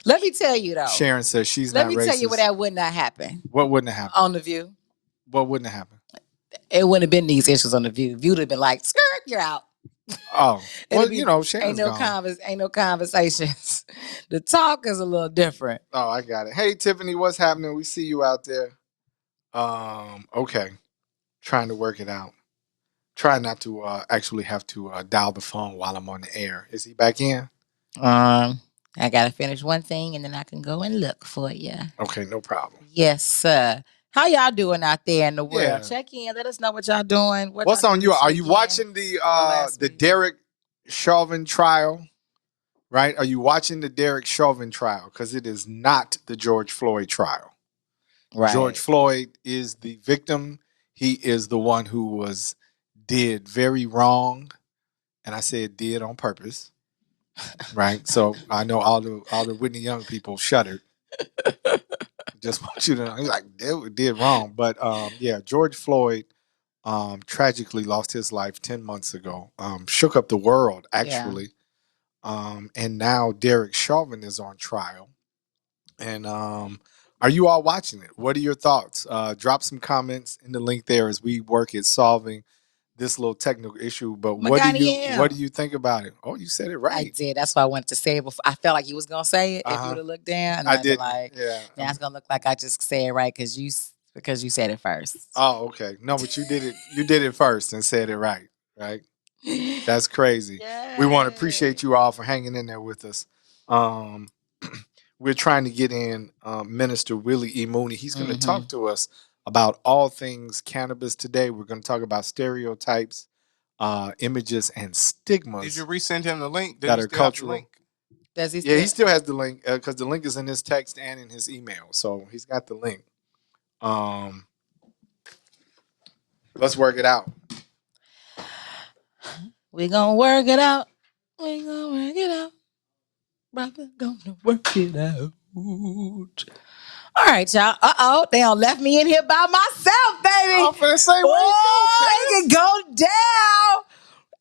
Let me tell you though. Sharon says she's Let not me racist. tell you what that would not happen. What wouldn't have happened? On The View. What wouldn't have happened? It wouldn't have been these issues on The View. View would have been like, skirt, you're out. Oh, well, Be, you know, Sharon's ain't no conversations. The talk is a little different. Oh, I got it. Hey, Tiffany, what's happening? We see you out there. Okay. Trying to work it out. Try not to actually have to dial the phone while I'm on the air. Is he back in? I gotta finish one thing and then I can go and look for you. Okay, no problem. Yes, sir. How y'all doing out there in the world? Yeah. Check in. Let us know what y'all doing. What's on you? Are you watching the Derek Chauvin trial? Right? Are you watching the Derek Chauvin trial? Because it is not the George Floyd trial. Right. George Floyd is the victim. He is the one who did very wrong, and I said did on purpose. Right? So I know all the Whitney Young people shuddered. Just want you to know, he's like, they did wrong. But yeah, George Floyd tragically lost his life 10 months ago. Shook up the world, actually. Yeah. And now Derek Chauvin is on trial. And are you all watching it? What are your thoughts? Drop some comments in the link there as we work at solving this little technical issue. But what do you think about it? Oh, you said it right. I did. That's why I wanted to say it before. I felt like you was gonna say it if you would have looked down. And I did. Like, yeah. Now it's gonna look like I just say it right because you said it first. Oh, okay. No, but you did it. You did it first and said it right. Right. That's crazy. Yay. We want to appreciate you all for hanging in there with us. We're trying to get in Minister Willie E. Mooney. He's going to talk to us about all things cannabis today. We're going to talk about stereotypes, images, and stigmas. Did you resend him the link? That are cultural. Does he? Yeah, he still has the link because the link is in his text and in his email. So he's got the link. Let's work it out. We're going to work it out. We're going to work it out. Brother, gonna work it out. All right, y'all. Uh-oh, they done left me in here by myself, baby. I'm finna say, where it can go down.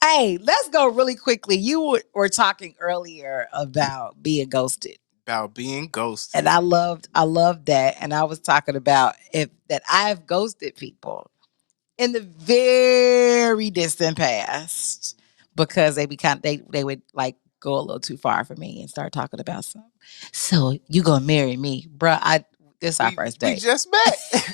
Hey, let's go really quickly. You were talking earlier about being ghosted. About being ghosted. And I loved that. And I was talking about that I've ghosted people in the very distant past because they would like go a little too far for me and start talking about something. So you gonna marry me, bruh? This our first date. We just met.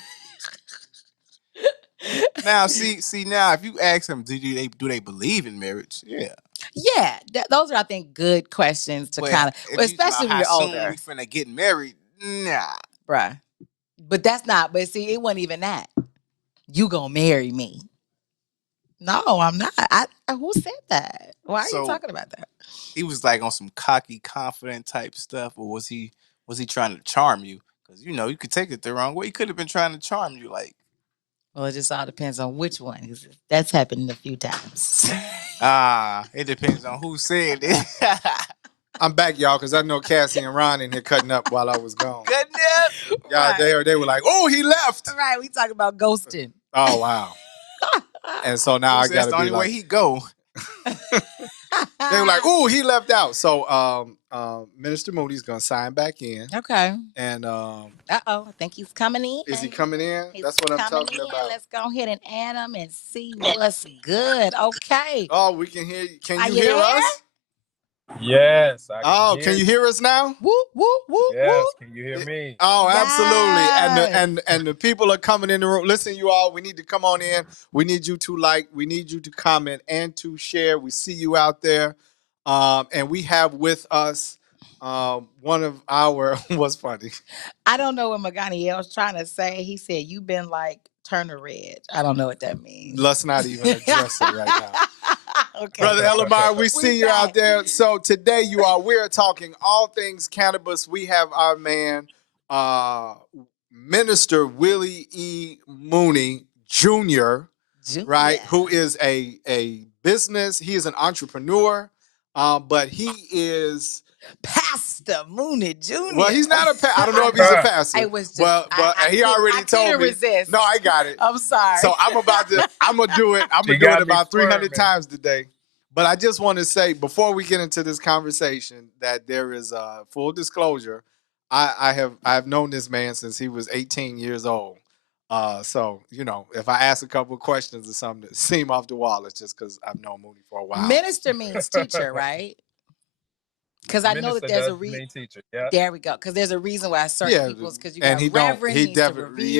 Now, see now, if you ask them, do they believe in marriage? Yeah. Yeah, those are, I think, good questions to kind of, especially when you're older. We finna get married? Nah, bruh. But that's not. But see, it wasn't even that. You gonna marry me? No, I'm not. Who said that? Why are you talking about that? He was like on some cocky, confident type stuff, or was he trying to charm you? Because you could take it the wrong way. He could have been trying to charm you, like. Well, it just all depends on which one. That's happened a few times. It depends on who said it. I'm back, y'all, because I know Cassie and Ron in here cutting up while I was gone. Cutting up? Yeah, right. They were like, oh, he left. Right, we talking about ghosting. Oh, wow. And so now I got to be like. That's the only way he go. They were like, ooh, he left out. So Minister Moody's going to sign back in. Okay. And I think he's coming in. Is he coming in? That's what I'm talking about. Let's go ahead and add him and see what's good. Okay. Oh, we can hear you. Can you hear us? Yes. Can you hear us now? Woo, woo, woo, yes. Can you hear me? Oh, absolutely. Yes. And the people are coming in the room. Listen, you all, we need to come on in. We need you to like. We need you to comment and to share. We see you out there. And we have with us one of our, what's funny? I don't know what Maganiel was trying to say. He said, you've been like Turner Red. I don't know what that means. Let's not even address it right now. Okay. Brother Elamar, we see you out there. So today we're talking all things cannabis. We have our man, Minister Willie E. Mooney Jr., right? Who is a business. He is an entrepreneur, but he is Pastor Mooney Jr. Well, he's not a I don't know if he's a pastor. I was just, but he already told me. Resist. No, I got it. I'm sorry. So I'm gonna do it. I'm gonna do it about 300 times today. But I just want to say, before we get into this conversation, that there is a full disclosure. I have known this man since he was 18 years old. So, if I ask a couple of questions or something that seem off the wall, it's just because I've known Mooney for a while. Minister means teacher, right? Because I know that there's a reason. Yeah. There we go. Because there's a reason why certain people's, because you got reverend, he definitely,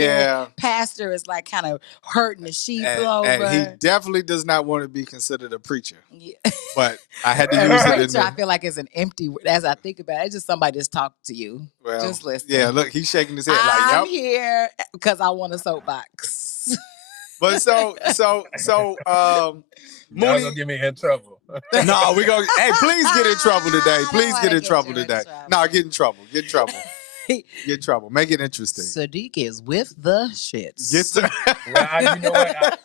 pastor is like kind of hurting the sheep over. And he definitely does not want to be considered a preacher. Yeah. But I had to use it in there. I feel like it's an empty, as I think about it, it's just somebody just talk to you. Well, just listen. Yeah, look, he's shaking his head I'm here because I want a soapbox. But so Mooney gonna get me in trouble. No, we gonna. Hey, please get in trouble today. Please get in trouble today. No, get in trouble. Get in trouble. Get in trouble. Make it interesting. Sadeek is with the shits. Well, you know what?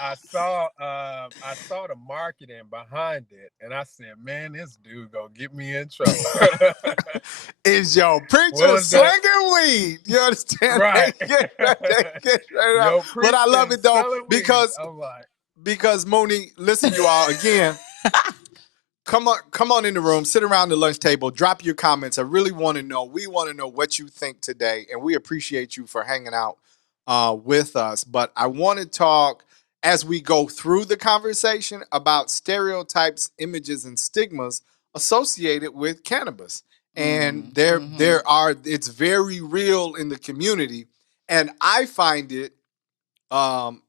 I saw the marketing behind it, and I said, "Man, this dude gonna get me in trouble." Is your preacher slinging weed? You understand? Right. But I love it though because Mooney, listen, you all again. Come on in the room, sit around the lunch table, drop your comments. I really want to know. We want to know what you think today, and we appreciate you for hanging out with us. But I want to talk as we go through the conversation about stereotypes, images, and stigmas associated with cannabis. And it's very real in the community. And I find it,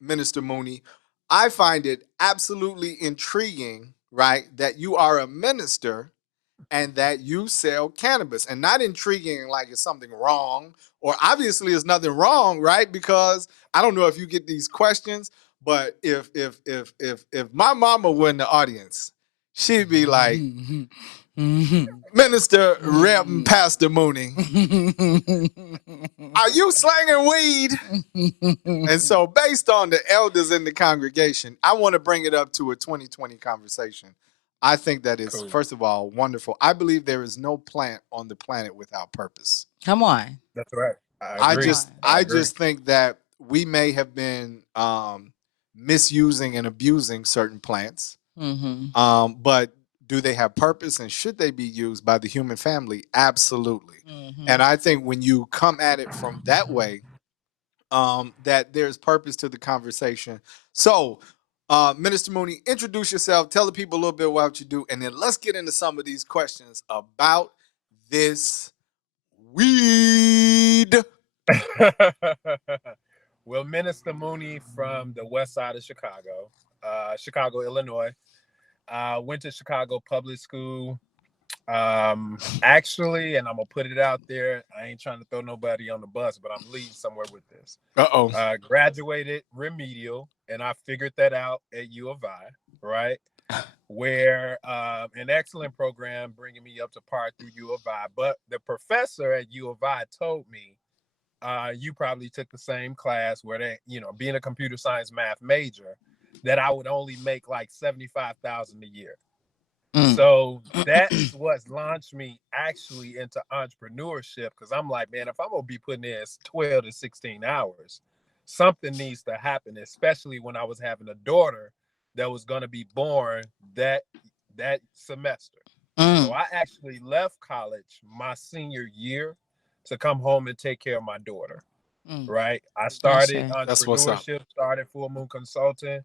Minister Mooney, I find it absolutely intriguing, right, that you are a minister and that you sell cannabis. And not intriguing like it's something wrong, or obviously there's nothing wrong, right? Because I don't know if you get these questions, but if my mama were in the audience, she'd be like, Minister Reverend Pastor Mooney, are you slanging weed? And so based on the elders in the congregation, I want to bring it up to a 2020 conversation. I think that is, first of all, wonderful. I believe there is no plant on the planet without purpose. Come on. That's right. I just think that we may have been misusing and abusing certain plants. But do they have purpose, and should they be used by the human family? Absolutely. And I think when you come at it from that way, that there's purpose to the conversation. So, Minister Mooney, introduce yourself, tell the people a little bit about what you do, and then let's get into some of these questions about this weed. Well, Minister Mooney from the west side of Chicago, Illinois. Went to Chicago public school. Actually, and I'm going to put it out there, I ain't trying to throw nobody on the bus, but I'm leading somewhere with this. Graduated remedial, and I figured that out at U of I, right? Where an excellent program bringing me up to par through U of I. But the professor at U of I told me, you probably took the same class where they, being a computer science math major, that I would only make like $75,000 a year. So that's what launched me actually into entrepreneurship, because I'm like, man, if I'm gonna be putting in 12 to 16 hours, something needs to happen, especially when I was having a daughter that was gonna be born that semester. So I actually left college my senior year to come home and take care of my daughter. Right? I started entrepreneurship, started Full Moon Consulting.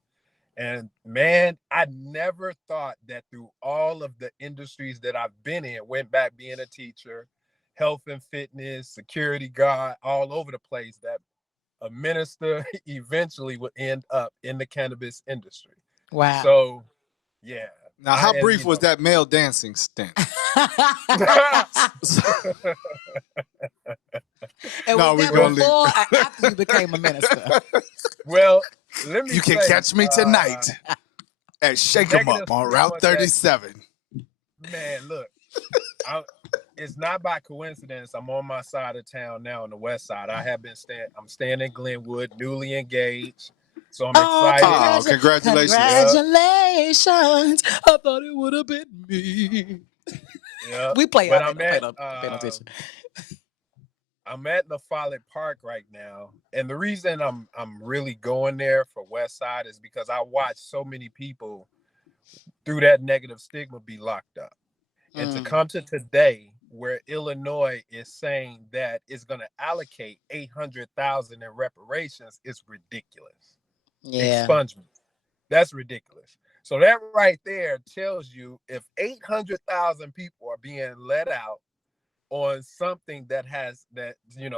And man, I never thought that through all of the industries that I've been in, went back being a teacher, health and fitness, security guard, all over the place, that a minister eventually would end up in the cannabis industry. Wow. So, yeah. Now, how brief was that male dancing stint? And was that before or after you became a minister? Well, let me You can catch me tonight at Shake 'em Up on Route 37. Man, look, it's not by coincidence. I'm on my side of town now on the west side. I'm staying in Glenwood, newly engaged. So I'm excited. Congratulations. Congratulations. I thought it would have been me. Yeah, We play but all that. Don't pay no attention. I'm at the Follett Park right now, and the reason I'm really going there for West Side is because I watch so many people through that negative stigma be locked up. And to come to today, where Illinois is saying that it's going to allocate $800,000 in reparations, is ridiculous. Yeah. Expungement. That's ridiculous. So that right there tells you if 800,000 people are being let out on something that has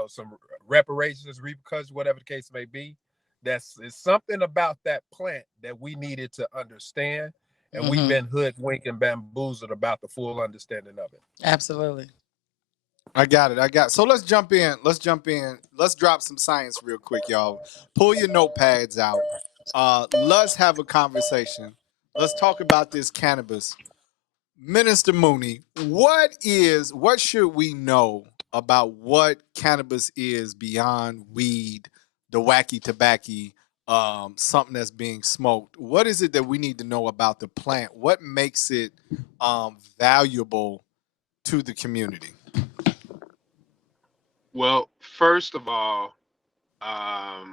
some reparations, repercussions, whatever the case may be, it's something about that plant that we needed to understand. And we've been hoodwinked and bamboozled about the full understanding of it. Absolutely. I got it. So let's jump in. Let's drop some science real quick, y'all. Pull your notepads out. Let's have a conversation. Let's talk about this cannabis. Minister Mooney, what should we know about what cannabis is beyond weed, the wacky tobacco, something that's being smoked? What is it that we need to know about the plant? What makes it valuable to the community? Well, first of all, I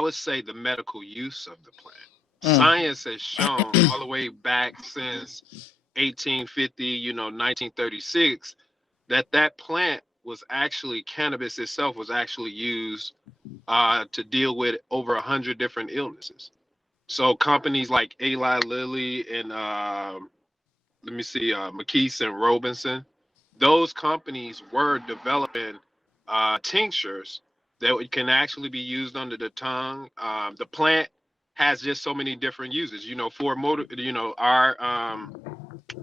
would say the medical use of the plant. Science has shown all the way back since 1850, 1936, that plant was actually, cannabis itself was actually used to deal with over 100 different illnesses. So companies like Eli Lilly and McKees and Robinson, those companies were developing tinctures that can actually be used under the tongue. The plant has just so many different uses. Ford Motor, our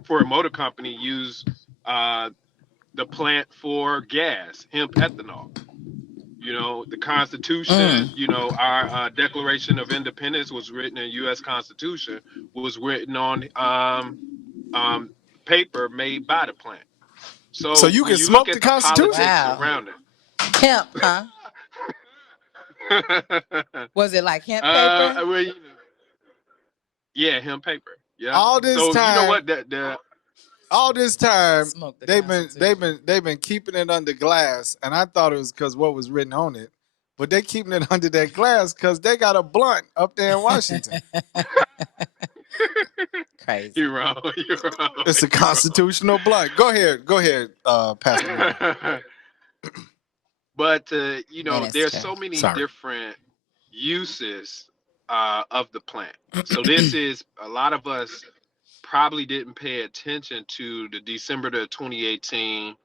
Ford Motor Company used the plant for gas, hemp ethanol. The Constitution, our Declaration of Independence was written in U.S. Constitution, was written on paper made by the plant. So you when can you smoke look at the Constitution? politics around it. Hemp, huh? Was it like hemp paper? Well, yeah, hemp paper. Yeah. All this so time, you know what? All this time, they've been keeping it under glass, and I thought it was because what was written on it, but they keeping it under that glass because they got a blunt up there in Washington. Crazy. You're wrong. It's a constitutional blunt. Go ahead, Pastor. But there's so many different uses of the plant. So this is, a lot of us probably didn't pay attention to the December 2018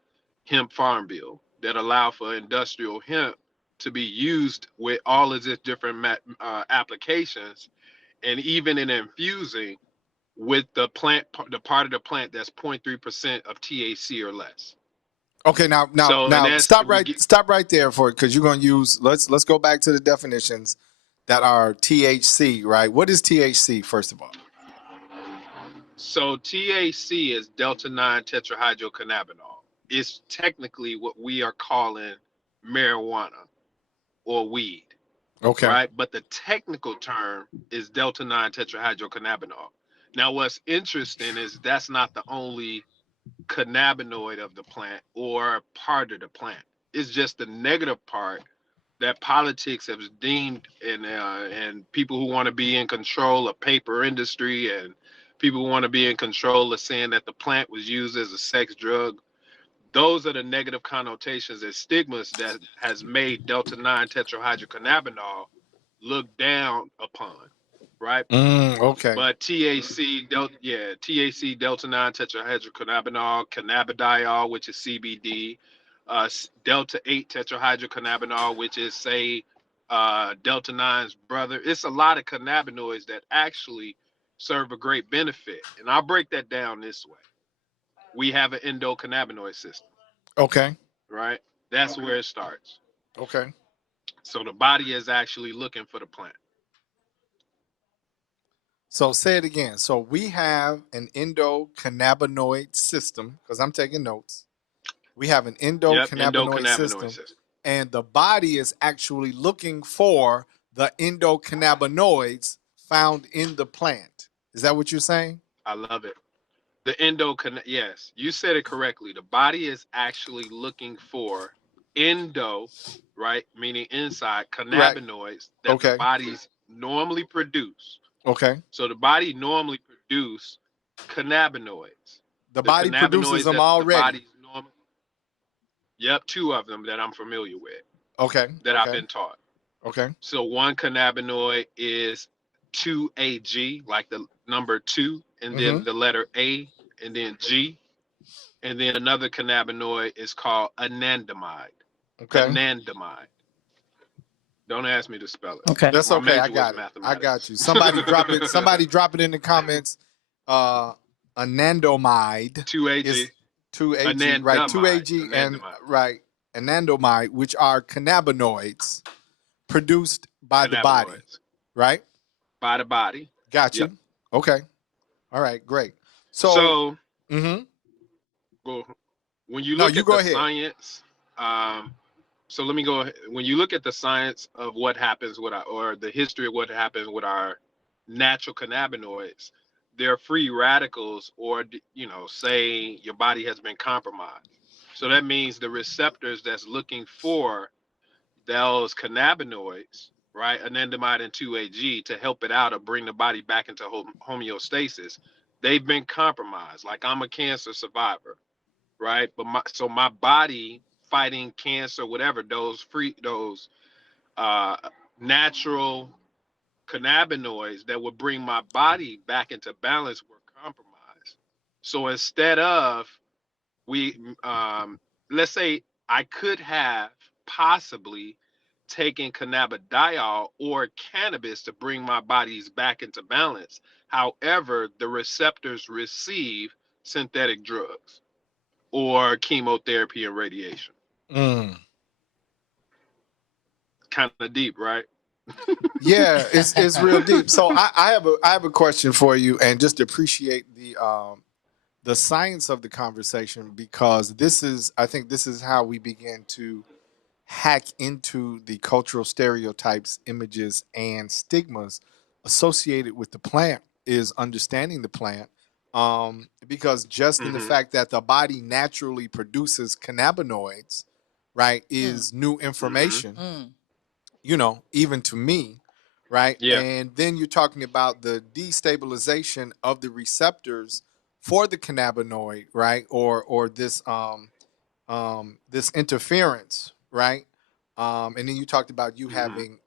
hemp farm bill that allowed for industrial hemp to be used with all of its different applications, and even in infusing with the part of the plant that's 0.3% of THC or less. Okay, now stop right there for it, because you're going to use, let's go back to the definitions that are THC, right? What is THC, first of all? So THC is delta-9 tetrahydrocannabinol. It's technically what we are calling marijuana or weed. Okay. Right? But the technical term is delta-9 tetrahydrocannabinol. Now, what's interesting is that's not the only cannabinoid of the plant or part of the plant. It's just the negative part that politics has deemed, and people who want to be in control of paper industry, and people who want to be in control of saying that the plant was used as a sex drug. Those are the negative connotations and stigmas that has made delta-9 tetrahydrocannabinol look down upon, right? Okay. But THC delta-9 tetrahydrocannabinol, cannabidiol, which is CBD, delta-8 tetrahydrocannabinol, which is, say, delta-9's brother. It's a lot of cannabinoids that actually serve a great benefit. And I'll break that down this way. We have an endocannabinoid system. Okay. Right? That's where it starts. Okay. So the body is actually looking for the plant. So say it again. So we have an endocannabinoid system, because I'm taking notes. We have an endocannabinoid system, and the body is actually looking for the endocannabinoids found in the plant. Is that what you're saying? I love it. Yes, you said it correctly. The body is actually looking for endo, right? Meaning inside Right. cannabinoids that the Okay. bodies normally produce. Okay. So the body normally produce cannabinoids. The The body produces cannabinoids them that the already. body's normally. Yep, two of them that I'm familiar with, Okay. that I've Okay. been taught. Okay. So one cannabinoid is 2-AG, like the number 2, and then the letter A, and then G. And then another cannabinoid is called anandamide. Okay. Anandamide. Don't ask me to spell it. Okay. That's My okay. I major was got it. I mathematics. got you. Somebody drop it. Somebody drop it in the comments. Anandamide 2-AG. is 2-AG, right? 2-AG and right anandamide, which are cannabinoids produced by the body, right? By the body. Got you. Yep. Okay. All right. Great. So when you look at go the ahead. science, so let me go ahead. When you look at the science of what happens with or the history of what happens with our natural cannabinoids, they're free radicals, or say your body has been compromised. So that means the receptors that's looking for those cannabinoids, right, anandamide and 2-AG, to help it out or bring the body back into homeostasis, they've been compromised. Like, I'm a cancer survivor, right? But my body fighting cancer, whatever, those natural cannabinoids that would bring my body back into balance were compromised. So instead of let's say I could have possibly taken cannabidiol or cannabis to bring my bodies back into balance. However, the receptors receive synthetic drugs or chemotherapy and radiation. Kind of deep, right? Yeah, it's real deep. So I have a question for you, and just appreciate the science of the conversation, because I think this is how we begin to hack into the cultural stereotypes, images, and stigmas associated with the plant, is understanding the plant. Because just in the fact that the body naturally produces cannabinoids, right, is new information, even to me, right? Yeah. And then you're talking about the destabilization of the receptors for the cannabinoid, right? Or this this interference, right? And then you talked about you having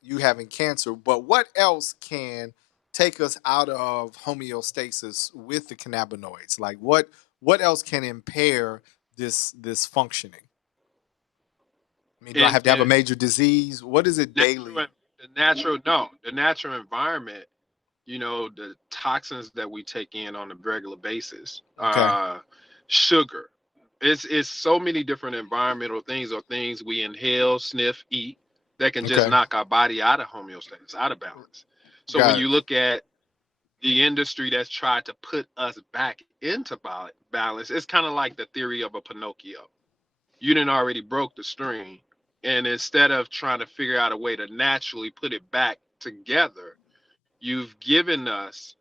cancer, but what else can take us out of homeostasis with the cannabinoids? Like what else can impair this functioning? I mean, do I have to have a major disease? What is it daily? The natural environment, the toxins that we take in on a regular basis, sugar. It's so many different environmental things, or things we inhale, sniff, eat, that can just knock our body out of homeostasis, out of balance. So when you look at the industry that's tried to put us back into balance, it's kind of like the theory of a Pinocchio. You done already broke the string, and instead of trying to figure out a way to naturally put it back together, you've given us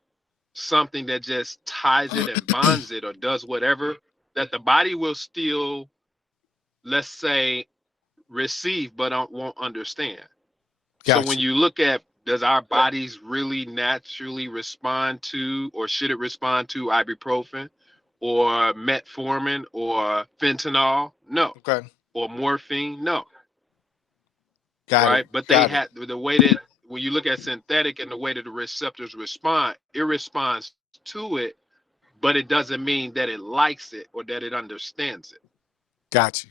something that just ties it and bonds it, or does whatever, that the body will still, let's say, receive, but won't understand. Gotcha. So when you look at, does our bodies really naturally respond to, or should it respond to, ibuprofen or metformin or fentanyl? No. Okay. Or morphine? No. Got it. But they had the way that, when you look at synthetic and the way that the receptors respond, it responds to it, but it doesn't mean that it likes it or that it understands it. Got you.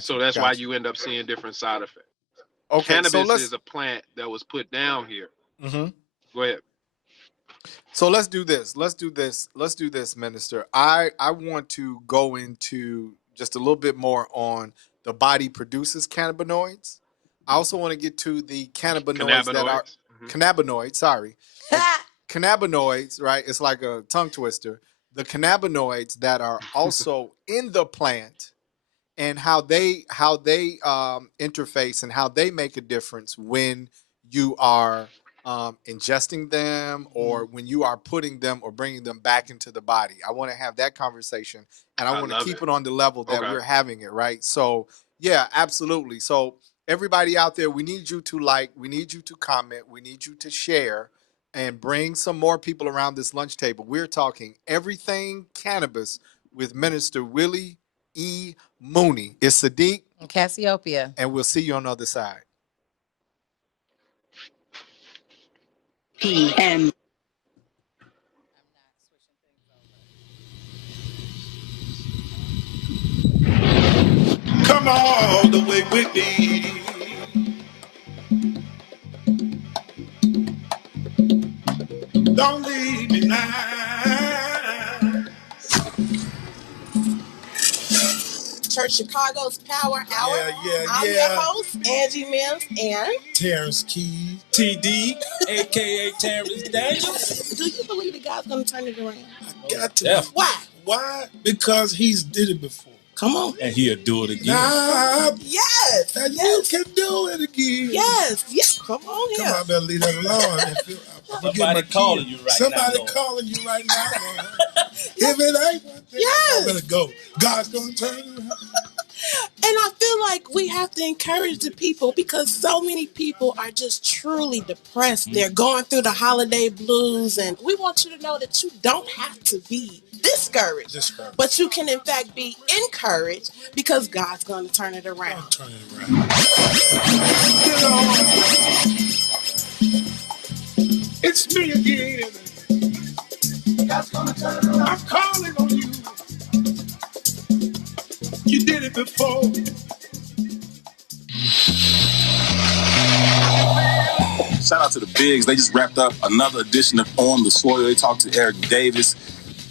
So that's why you end up seeing different side effects. Okay, cannabis is a plant that was put down here. Go ahead. So let's do this, Minister. I want to go into just a little bit more on the body produces cannabinoids. I also want to get to the cannabinoids that are cannabinoids. Sorry, cannabinoids. Right? It's like a tongue twister. The cannabinoids that are also in the plant, and how they interface and how they make a difference when you are ingesting them or when you are putting them or bringing them back into the body. I want to have that conversation, and I want to keep it on the level that we're having it, right? So, yeah, absolutely. So, everybody out there, we need you to like, we need you to comment, we need you to share, and bring some more people around this lunch table. We're talking everything cannabis with Minister Willie E. Mooney. It's Sadeek and Cassiopeia, and we'll see you on the other side. PM. Come all the way with me. Don't leave me now. Church Chicago's Power Hour. I'm your host, Angie Mims, and Terrence Key, TD, a.k.a. Terrence Daniels. Do you believe that God's going to turn it around? I got to. Why? Why? Because he's did it before. Come on. And he'll do it again. Yes. And you can do it again. Yes. Come on here. Come on, I better leave that alone. Somebody calling you right now. Somebody calling you right now. If it ain't one thing, I better go. God's going to turn it around. And I feel like we have to encourage the people because so many people are just truly depressed. They're going through the holiday blues, and we want you to know that you don't have to be discouraged. But you can, in fact, be encouraged because God's going to turn it around. Turn it around. It's me again. God's gonna turn it around. I'm calling on you. You did it before. Shout out to the Bigs. They just wrapped up another edition of On the Soil. They talked to Eric Davis.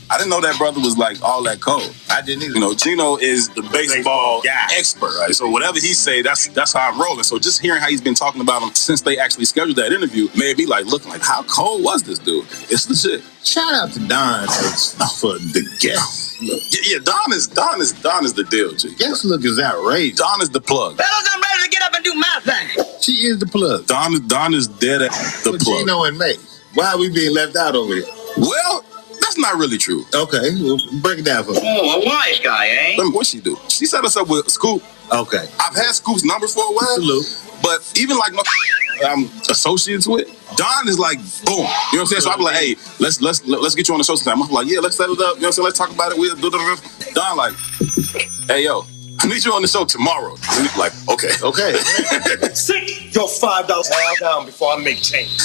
I didn't know that brother was like all that cold. I didn't either. You know, Gino is the baseball expert, right? So whatever he say, that's how I'm rolling. So just hearing how he's been talking about him since they actually scheduled that interview made me like looking like, how cold was this dude? It's legit. Shout out to Don for the guest. Look. Yeah, Don is the deal, G. Guest look is outrageous. Don is the plug. Fellas, I'm ready to get up and do my thing. She is the plug. Don is dead at the plug. Gino and May. Why are we being left out over here? Well, that's not really true. Okay, well, break it down for me. Oh, a wise guy, eh? What she do? She set us up with Scoop. Okay. I've had Scoop's number for a while. Salute. But even like I'm associates with, Don is like, boom. You know what I'm saying? So I be like, hey, let's get you on the show sometime. I'm like, yeah, let's set it up. You know what I'm saying? Let's talk about it. We'll do it. Don like, hey, yo, I need you on the show tomorrow. And he's like, okay. Sit your $5 down before I make change.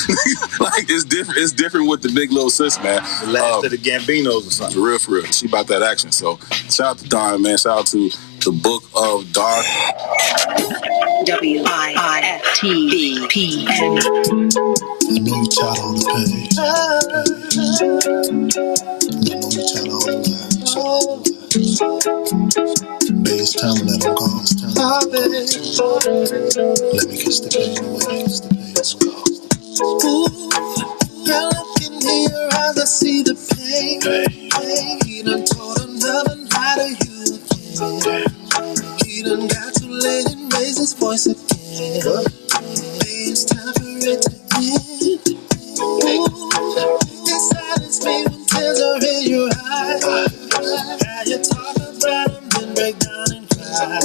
Like, it's different. It's different with the big little sis, man. The last of the Gambinos or something. For real. She about that action. So shout out to Don, man. Shout out to the Book of Dark. WIIFTBPN. I know you tired all the pain. I know you tired all the lies. Babe, it's time to let them go. It's time to let them go. Let me kiss the pain away. Let's go. Ooh, girl, looking in your eyes, I see the pain. He done told another lie to you again. He done got too late and raised his voice again. Babe, it's time for it to end. Ooh, it silenced me when tears are in your eyes. Now you talk about him, then break down and cry.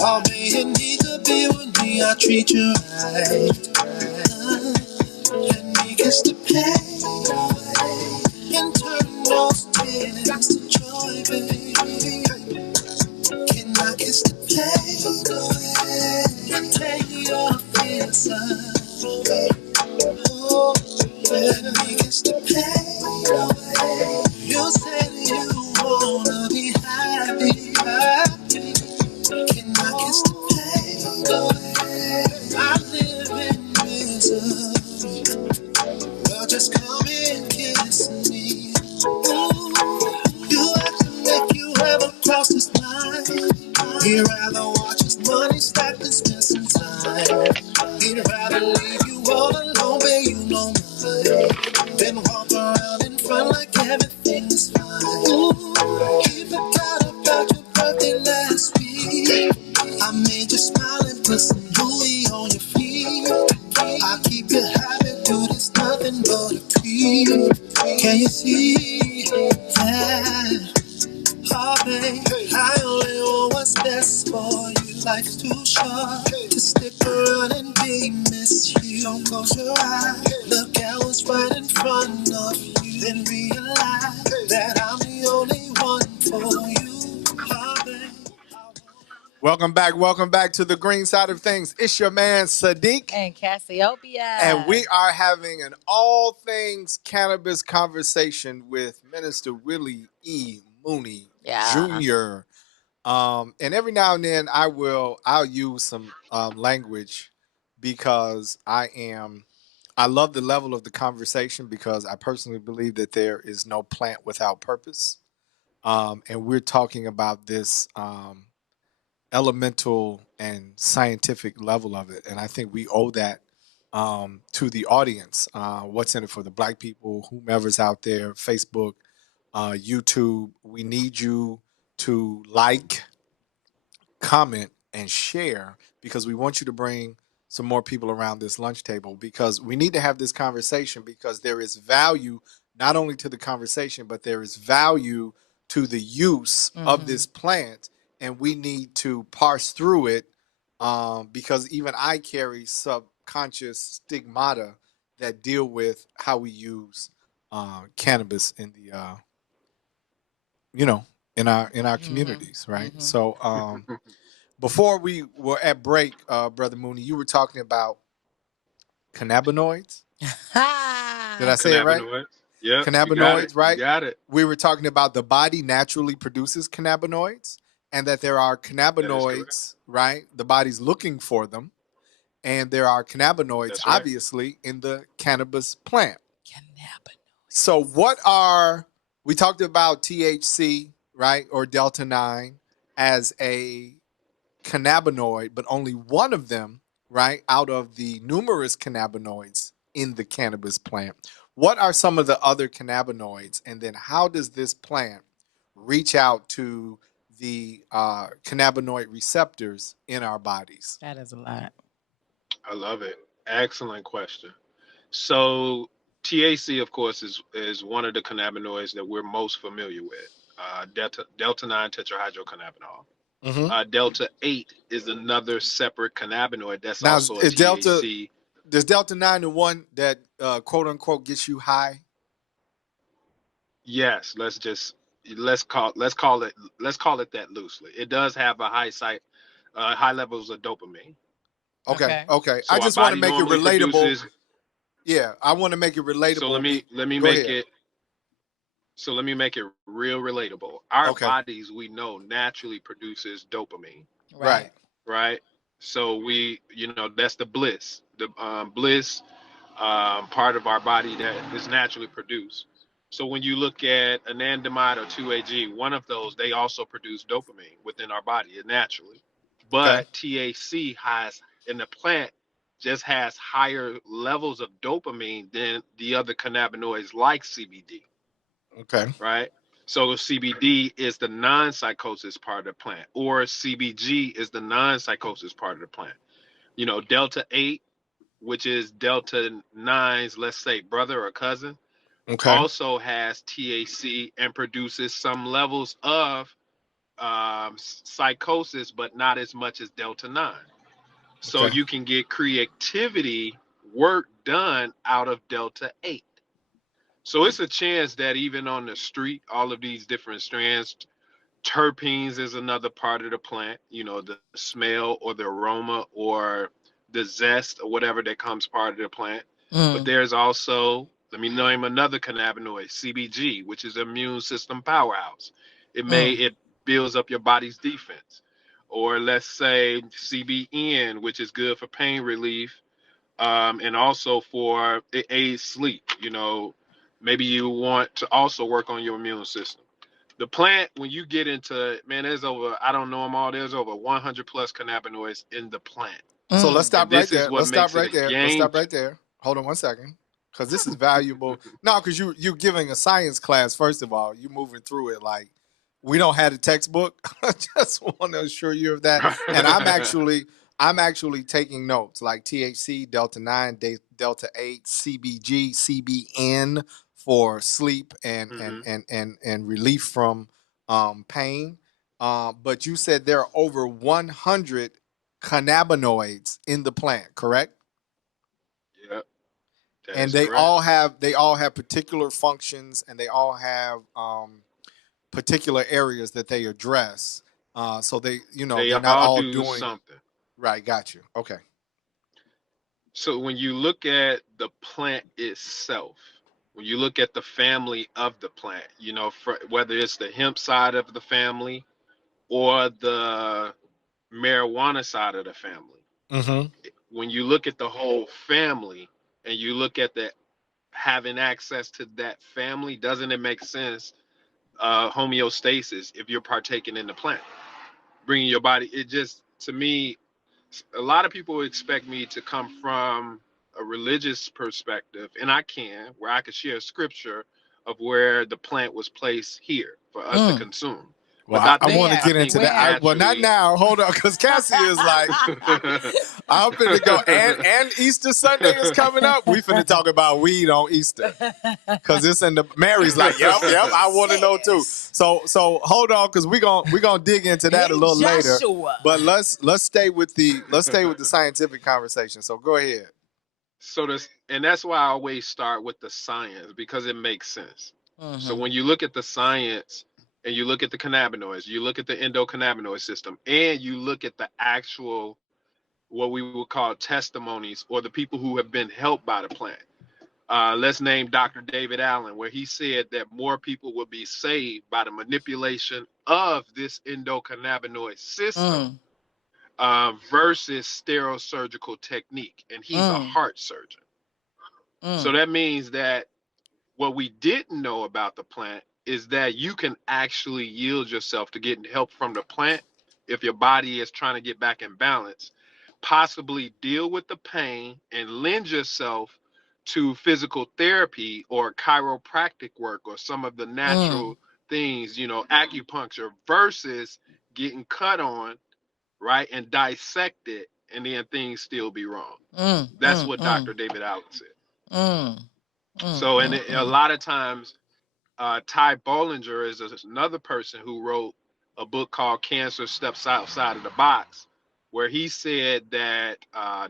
Oh, man, you need to be with me, I treat you right. Let me kiss the pain away and turn those tears to joy, baby. Can I kiss the pain away and take your fears away? Oh, let me kiss the pain away. You said you wanna be happy. Can I kiss the pain away? I live in misery. Well, just come and kiss me. Ooh, you have to make you ever cross this line. He'd rather watch his money stack than spend some time. He'd rather leave you all alone, babe, you know mine. Then walk around in front like everything is fine. Ooh, he forgot about your birthday last week. I made you smile and put some Louis on your feet. I keep you happy, do for you. Life's too short to stick around and be misused. Don't close your eyes. Look at what's right in front of you. Then realize that I'm the only one for you. Welcome back to the green side of things. It's your man Sadeek and Cassiopeia, and we are having an all things cannabis conversation with Minister Willie E. Mooney Jr. And every now and then I'll use some language because I love the level of the conversation because I personally believe that there is no plant without purpose. And we're talking about this elemental and scientific level of it. And I think we owe that to the audience. What's in it for the Black people, whomever's out there, Facebook, YouTube. We need you to like, comment, and share because we want you to bring some more people around this lunch table because we need to have this conversation because there is value not only to the conversation, but there is value to the use of this plant. And we need to parse through it because even I carry subconscious stigmata that deal with how we use cannabis in the, in our communities, right? So before we were at break, Brother Mooney, you were talking about cannabinoids. Did I say it right? Yeah, cannabinoids, right? You got it. We were talking about the body naturally produces cannabinoids and that there are cannabinoids, right? The body's looking for them. And there are cannabinoids, obviously, in the cannabis plant. So we talked about THC, right? Or Delta 9 as a cannabinoid, but only one of them, right, out of the numerous cannabinoids in the cannabis plant. What are some of the other cannabinoids? And then how does this plant reach out to the cannabinoid receptors in our bodies? That is a lot. I love it. Excellent question. So THC, of course, is one of the cannabinoids that we're most familiar with. Delta 9 tetrahydrocannabinol. Delta 8 is another separate cannabinoid that's now, also a THC. Does Delta 9 the one that quote unquote gets you high? Yes, let's call it that loosely. It does have a high levels of dopamine. Okay. So I just want to make it relatable. I want to make it relatable. So let me make it. So let me make it real relatable. Our bodies, we know, naturally produces dopamine. Right. So that's the bliss. The bliss part of our body that is naturally produced. So when you look at anandamide or 2-AG, one of those, they also produce dopamine within our body naturally. But THC in the plant just has higher levels of dopamine than the other cannabinoids like CBD. Right? So CBD is the non-psychosis part of the plant, or CBG is the non-psychosis part of the plant. Delta 8, which is Delta 9's, let's say, brother or cousin, also has THC and produces some levels of psychosis, but not as much as Delta 9. So you can get creativity work done out of Delta 8. So it's a chance that even on the street, all of these different strands, terpenes is another part of the plant, the smell or the aroma or the zest or whatever that comes part of the plant. But there's also, let me name another cannabinoid, CBG, which is immune system powerhouse. It builds up your body's defense. Or let's say CBN, which is good for pain relief, and also for it aids sleep. Maybe you want to also work on your immune system. The plant, when you get into, there's over, I don't know them all, there's over 100 plus cannabinoids in the plant. So let's stop right there. Let's stop right there. Hold on one second. Because this is valuable. No, because you're giving a science class, first of all. You're moving through it like we don't have a textbook. I just want to assure you of that. And I'm actually taking notes like THC, Delta 9, Delta 8, CBG, CBN for sleep and relief from pain. but you said there are over 100 cannabinoids in the plant, correct? Yep. And they all have particular functions, and they all have particular areas that they address. So they're not all doing something. Right, got you. Okay. So when you look at the plant itself, when you look at the family of the plant, whether it's the hemp side of the family or the marijuana side of the family, when you look at the whole family and you look at the having access to that family, doesn't it make sense? Homeostasis, if you're partaking in the plant, bringing your body, it just, to me, a lot of people expect me to come from a religious perspective, and I can, where I could share scripture of where the plant was placed here for us to consume. Well, I want to get into that. Well, not now. Hold on, because Cassie is like, I'm finna go, and Easter Sunday is coming up. We finna talk about weed on Easter, because it's in the. Mary's like, yep. I want to know too. So hold on, because we gonna dig into that a little later. But let's stay with the scientific conversation. So go ahead. And that's why I always start with the science, because it makes sense. So when you look at the science, and you look at the cannabinoids, you look at the endocannabinoid system, and you look at the actual, what we would call testimonies, or the people who have been helped by the plant. Let's name Dr. David Allen, where he said that more people will be saved by the manipulation of this endocannabinoid system versus sterile surgical technique. And he's a heart surgeon. So that means that what we didn't know about the plant is that you can actually yield yourself to getting help from the plant if your body is trying to get back in balance, possibly deal with the pain and lend yourself to physical therapy or chiropractic work or some of the natural things, acupuncture, versus getting cut on, right, and dissected, and then things still be wrong. That's what Dr. David Allen said. So, and a lot of times, Ty Bollinger is another person who wrote a book called Cancer Steps Outside of the Box, where he said that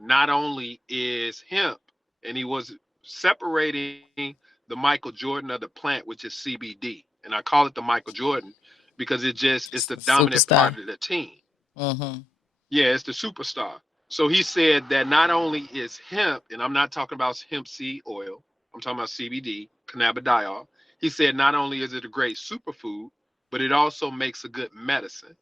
not only is hemp, and he was separating the Michael Jordan of the plant, which is CBD. And I call it the Michael Jordan because it's the dominant part of the team. Yeah, it's the superstar. So he said that not only is hemp, and I'm not talking about hemp seed oil, I'm talking about CBD, cannabidiol. He said not only is it a great superfood, but it also makes a good medicine,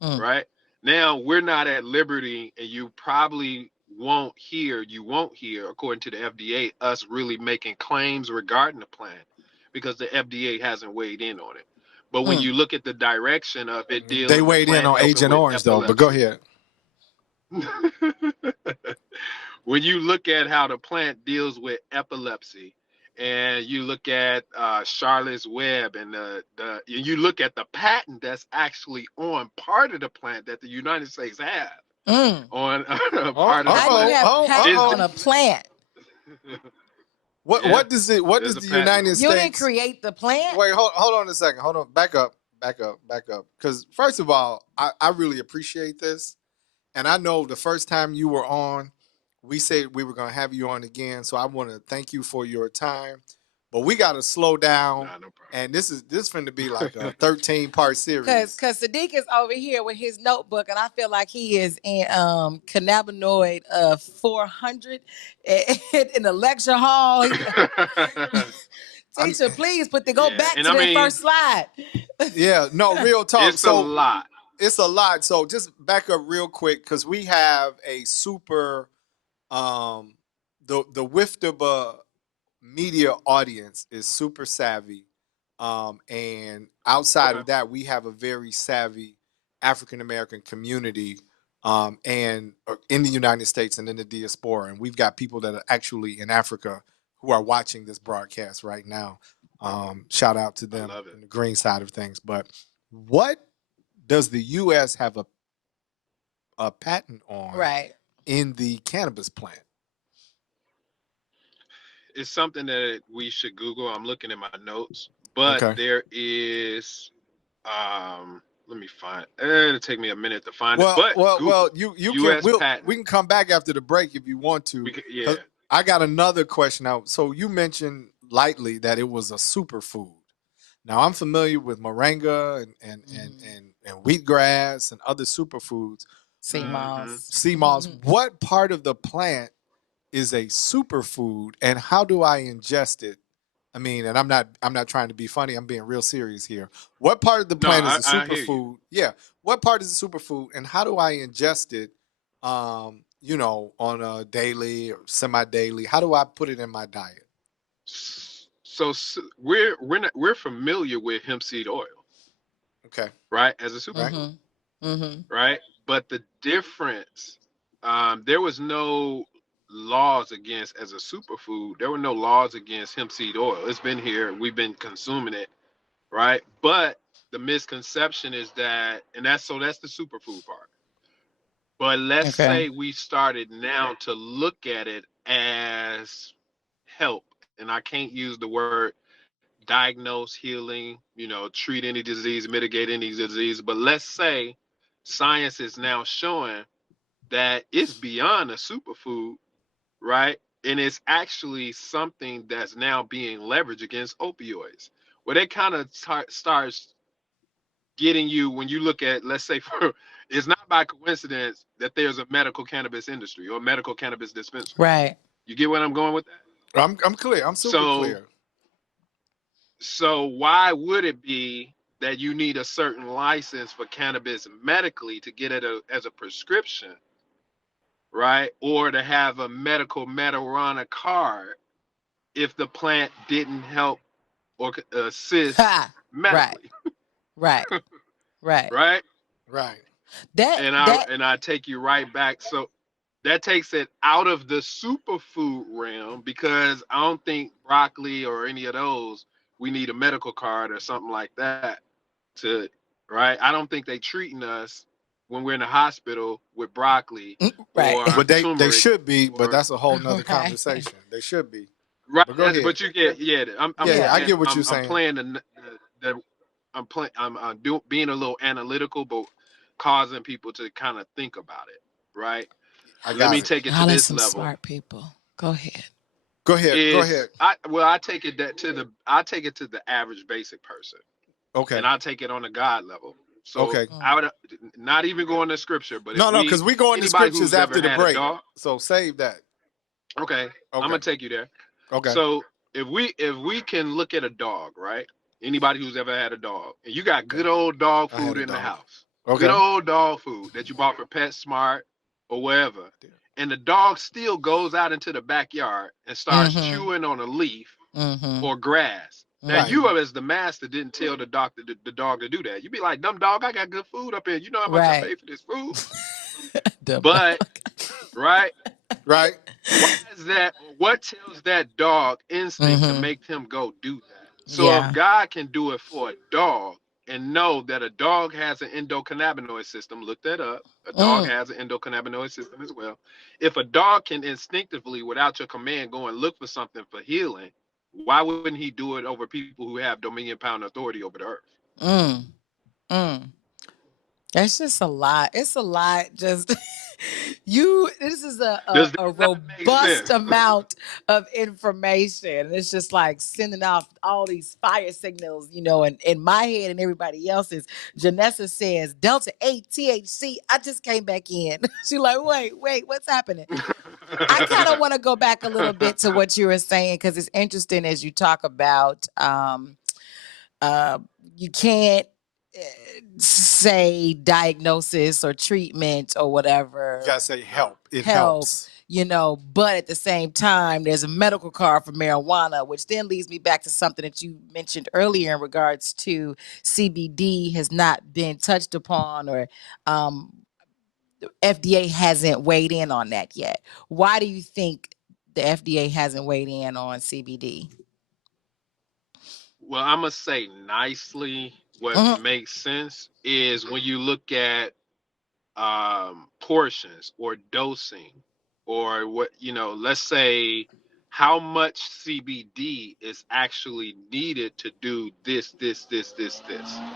right? Now, we're not at liberty, and you probably won't hear, according to the FDA, us really making claims regarding the plant, because the FDA hasn't weighed in on it. But when you look at the direction of it dealing, they weighed in on Agent Orange, though, but go ahead. When you look at how the plant deals with epilepsy, and you look at Charlotte's Web, and you look at the patent that's actually on part of the plant that the United States have on part of the plant. Patent on a plant. What does the United States? You didn't create the plant. Wait, hold on a second. Hold on, back up. Because first of all, I really appreciate this. And I know the first time you were on, we said we were going to have you on again. So I want to thank you for your time. But we got to slow down. Nah, no problem. And this going to be like a 13-part series. Because Sadeek is over here with his notebook, and I feel like he is in cannabinoid 400 in the lecture hall. Teacher, please back to the first slide. Yeah, no, real talk. It's a lot. It's a lot. So just back up real quick, because we have a super, the Wiftaba media audience is super savvy. And outside of that, we have a very savvy African-American community and in the United States and in the diaspora. And we've got people that are actually in Africa who are watching this broadcast right now. Shout out to them on the green side of things. But what does the U.S. have a patent on in the cannabis plant? It's something that we should Google. I'm looking at my notes, but there is, let me find. It'll take me a minute to find it. Well, But well, Google well. You U.S. can. patent. We can come back after the break if you want to. Yeah. I got another question now. So you mentioned lightly that it was a superfood. Now I'm familiar with moringa and wheatgrass and other superfoods. Sea moss. Sea moss. What part of the plant is a superfood, and how do I ingest it? I mean, and I'm not trying to be funny. I'm being real serious here. What part of the plant is a superfood? Yeah. What part is a superfood, and how do I ingest it? You know, on a daily or semi-daily. How do I put it in my diet? So we're familiar with hemp seed oil. Okay. Right, as a superfood. Right, but the difference, there was no laws against as a superfood. There were no laws against hemp seed oil. It's been here. We've been consuming it. Right, but the misconception is that, and that's the superfood part. But let's say we started now to look at it as help, and I can't use the word diagnose, healing, treat any disease, mitigate any disease. But let's say science is now showing that it's beyond a superfood, right? And it's actually something that's now being leveraged against opioids. Well, that kind of starts getting you when you look at, let's say, it's not by coincidence that there's a medical cannabis industry or medical cannabis dispensary. Right. You get where I'm going with that? I'm clear. I'm super clear. So why would it be that you need a certain license for cannabis medically to get it as a prescription, right? Or to have a medical marijuana card if the plant didn't help or assist medically? Right. Right. That and I take you right back. So that takes it out of the superfood realm, because I don't think broccoli or any of those, we need a medical card or something like that to, right? I don't think they treating us when we're in the hospital with broccoli. Or but they should be, or, but that's a whole nother conversation. They should be. Right. But go ahead. But you get, I get what you're saying. I'm playing I'm being a little analytical, but causing people to kind of think about it, right? Let me take it to this level. Smart people. Go ahead. Go ahead. I take it to the average basic person. Okay. And I take it on the God level. So okay. I would not even go into scripture, but no, because we go into scriptures after the break. So save that. Okay. I'm gonna take you there. Okay. So if we can look at a dog, right? Anybody who's ever had a dog, and you got good old dog food in the house. Okay. Good old dog food that you bought for PetSmart or wherever. And the dog still goes out into the backyard and starts chewing on a leaf or grass. Now, you as the master didn't tell the dog to do that. You'd be like, dumb dog, I got good food up here. You know how much I pay for this food? But, right? Right. Why is that? What tells that dog instinct to make him go do that? So if God can do it for a dog and know that a dog has an endocannabinoid system, look that up. A dog has an endocannabinoid system as well. If a dog can instinctively, without your command, go and look for something for healing, why wouldn't he do it over people who have dominion, power, and authority over the earth? That's just a lot. It's a lot. Just this is a robust amount of information. It's just like sending off all these fire signals, and in my head and everybody else's. Janessa says, Delta 8 THC. I just came back in. She's like, wait, what's happening? I kind of want to go back a little bit to what you were saying, because it's interesting as you talk about you can't say diagnosis or treatment or whatever. You gotta say help. It helps. But at the same time, there's a medical card for marijuana, which then leads me back to something that you mentioned earlier in regards to CBD has not been touched upon, or FDA hasn't weighed in on that yet. Why do you think the FDA hasn't weighed in on CBD? Well, I'm going to say nicely, what makes sense is when you look at portions or dosing, or what, let's say how much CBD is actually needed to do this.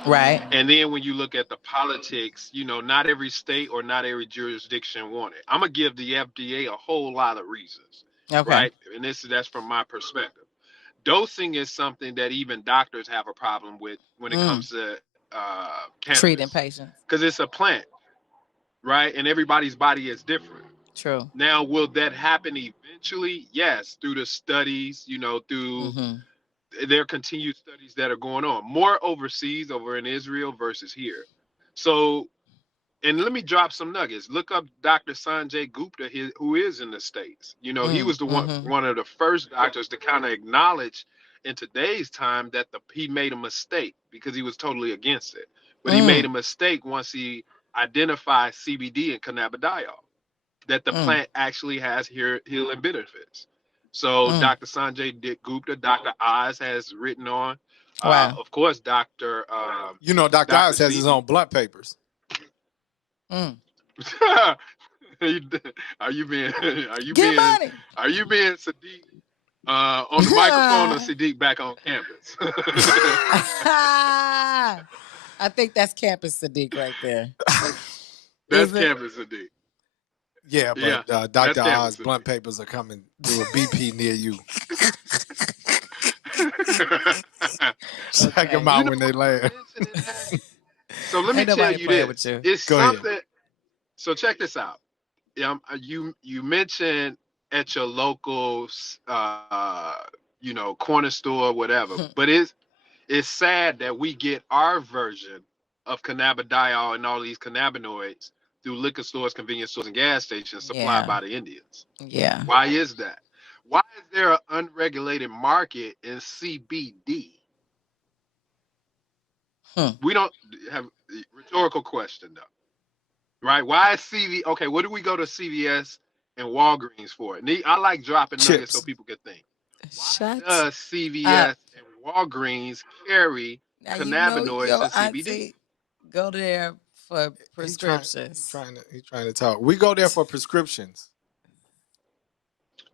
Right. And then when you look at the politics, not every state or not every jurisdiction want it. I'm gonna give the FDA a whole lot of reasons, Okay. right? And that's from my perspective. Dosing is something that even doctors have a problem with when it comes to Treating cannabis, patients. because it's a plant, right? And everybody's body is different. True. Now, will that happen eventually? Yes, through the studies, through their continued studies that are going on, more overseas over in Israel versus here. So, and let me drop some nuggets. Look up Dr. Sanjay Gupta, who is in the States. He was the one of the first doctors to kind of acknowledge in today's time that he made a mistake, because he was totally against it. But he made a mistake once he identified CBD and cannabidiol, that the plant actually has healing benefits. So Dr. Sanjay Gupta, Dr. Oz has written on. Wow. Of course, Dr. Dr. Oz has his own blunt papers. Are you being Get money. Are you being Sadeek on the microphone, or Sadeek back on campus? I think that's campus Sadeek right there. That's campus Sadeek. Yeah, but Dr. Oz blunt papers are coming to a BP near you. Check them out when they land. So let me tell you this. It's Go something. ahead. So check this out. You mentioned at your local, corner store, whatever. But it's sad that we get our version of cannabidiol and all these cannabinoids through liquor stores, convenience stores, and gas stations supplied by the Indians. Yeah. Why is that? Why is there an unregulated market in CBD? We don't have rhetorical question though. Right? Why is CVS? Okay, what do we go to CVS and Walgreens for? I like dropping nuggets so people can think. Why does CVS and Walgreens carry cannabinoids and CBD? Go there for prescriptions. He's trying to talk. We go there for prescriptions.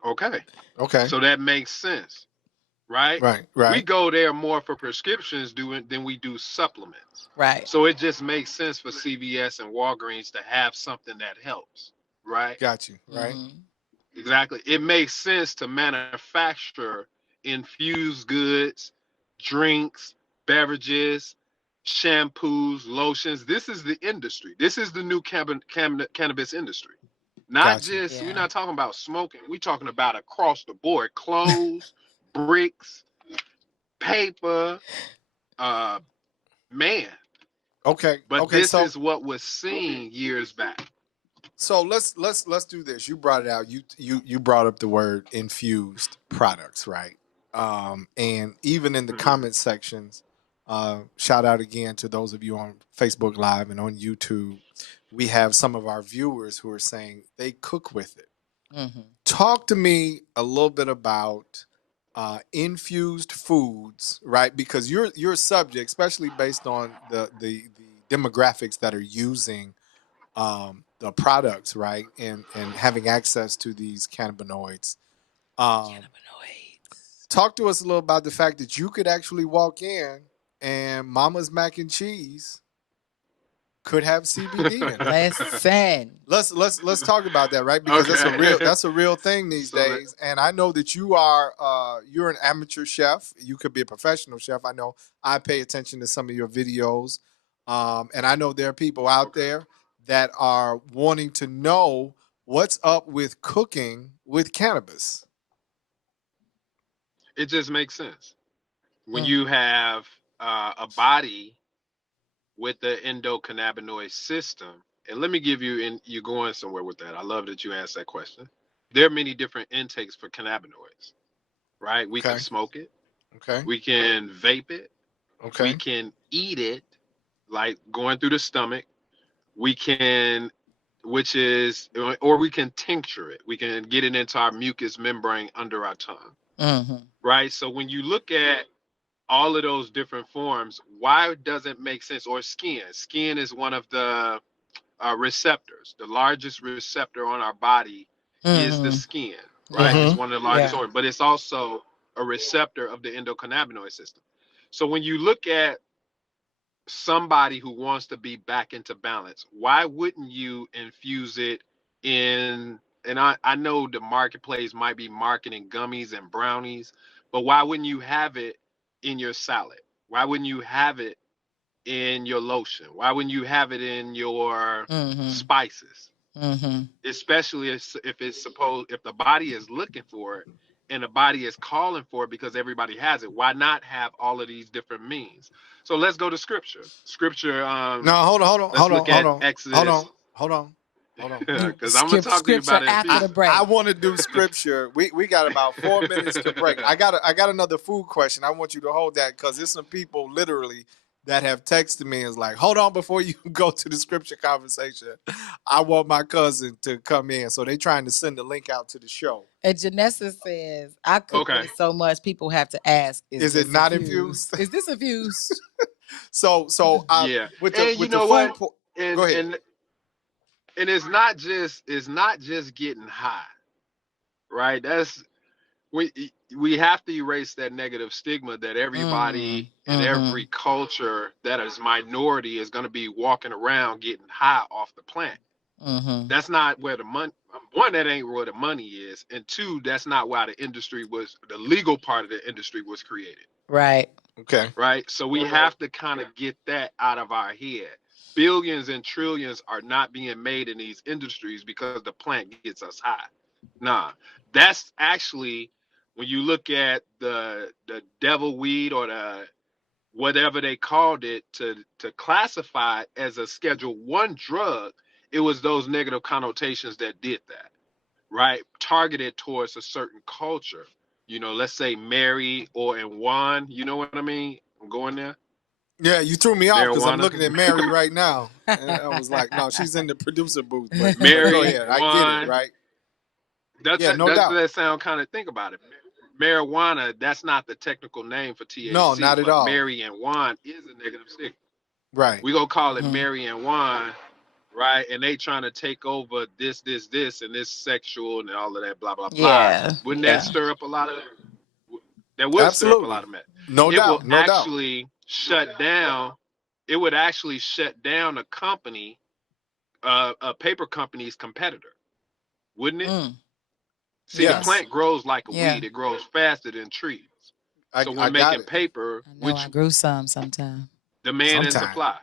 Okay. Okay. So that makes sense. Right? Right. We go there more for prescriptions than we do supplements. Right. So it just makes sense for CVS and Walgreens to have something that helps. Right? Got you. Right. Exactly. It makes sense to manufacture infused goods, drinks, beverages, shampoos, lotions. This is the industry. This is the new cannabis industry. Not just, we're not talking about smoking. We're talking about across the board. Clothes, bricks, paper, man. Okay. But this is what was seen years back. So let's do this. You brought it out. You brought up the word infused products, right? And even in the comment sections, shout out again to those of you on Facebook Live and on YouTube. We have some of our viewers who are saying they cook with it. Talk to me a little bit about infused foods, right? Because you're a subject, especially based on the demographics that are using the products, right? And having access to these cannabinoids. Talk to us a little about the fact that you could actually walk in and Mama's mac and cheese could have CBD in it. Let's talk about that, right? Because that's a real thing these days. And I know that you're an amateur chef. You could be a professional chef. I know I pay attention to some of your videos. And I know there are people out there that are wanting to know what's up with cooking with cannabis. It just makes sense. When you have a body with the endocannabinoid system, and let me give you, and you're going somewhere with that. I love that you asked that question. There are many different intakes for cannabinoids, right? We can smoke it. Okay. We can vape it. Okay. We can eat it, like going through the stomach. We can, or we can tincture it. We can get it into our mucous membrane under our tongue. Right? So when you look at all of those different forms, why does it make sense? Or skin. Skin is one of the receptors. The largest receptor on our body is the skin. right? Yeah. It's one of the largest Yeah. organs, but it's also a receptor of the endocannabinoid system. So when you look at somebody who wants to be back into balance, why wouldn't you infuse it in? And I know the marketplace might be marketing gummies and brownies, but why wouldn't you have it in your salad? Why wouldn't you have it in your lotion? Why wouldn't you have it in your spices? Especially if if the body is looking for it and the body is calling for it because everybody has it, why not have all of these different means? So let's go to scripture. No, hold on. Exodus. Hold on. Because I'm gonna talk to you about it in pieces. I want to do scripture. We got about 4 minutes to break. I got another food question. I want you to hold that because there's some people literally that have texted me and is like, hold on before you go to the scripture conversation. I want my cousin to come in. So they trying to send the link out to the show. And Janessa says, I cook with it so much people have to ask, is it not infused? Is this infused? So yeah. With and the you know what? go ahead. And it's not just getting high, right? That's we have to erase that negative stigma that everybody in every culture that is minority is going to be walking around getting high off the plant. That's not where the money. One, that ain't where the money is, and two, that's not why the legal part of the industry was created. Right. Okay. Right. So we have to kind of get that out of our head. Billions and trillions are not being made in these industries because the plant gets us high. Nah, that's actually when you look at the devil weed or the whatever they called it to classify it as a Schedule 1 drug, it was those negative connotations that did that, right? Targeted towards a certain culture. Let's say Mary and Juan. You know what I mean? I'm going there. Yeah, you threw me off because I'm Marijuana. looking at Mary right now. And I was like, no, she's in the producer booth. But Mary, go ahead. I get it, right? That sound kind of, think about it. Marijuana, that's not the technical name for THC. No, not at all. Mary and Juan is a negative stigma. Right. We gonna call it Mary and Juan, right? And they trying to take over this, and this sexual and all of that, blah, blah, blah. Yeah. Wouldn't that stir up a lot of that? Would stir up a lot of mess. No doubt. It will actually shut down. It would actually shut down a company, a paper company's competitor, wouldn't it? See, the plant grows like a weed. It grows faster than trees. So we're making paper, which I grew some sometime. Demand and supply.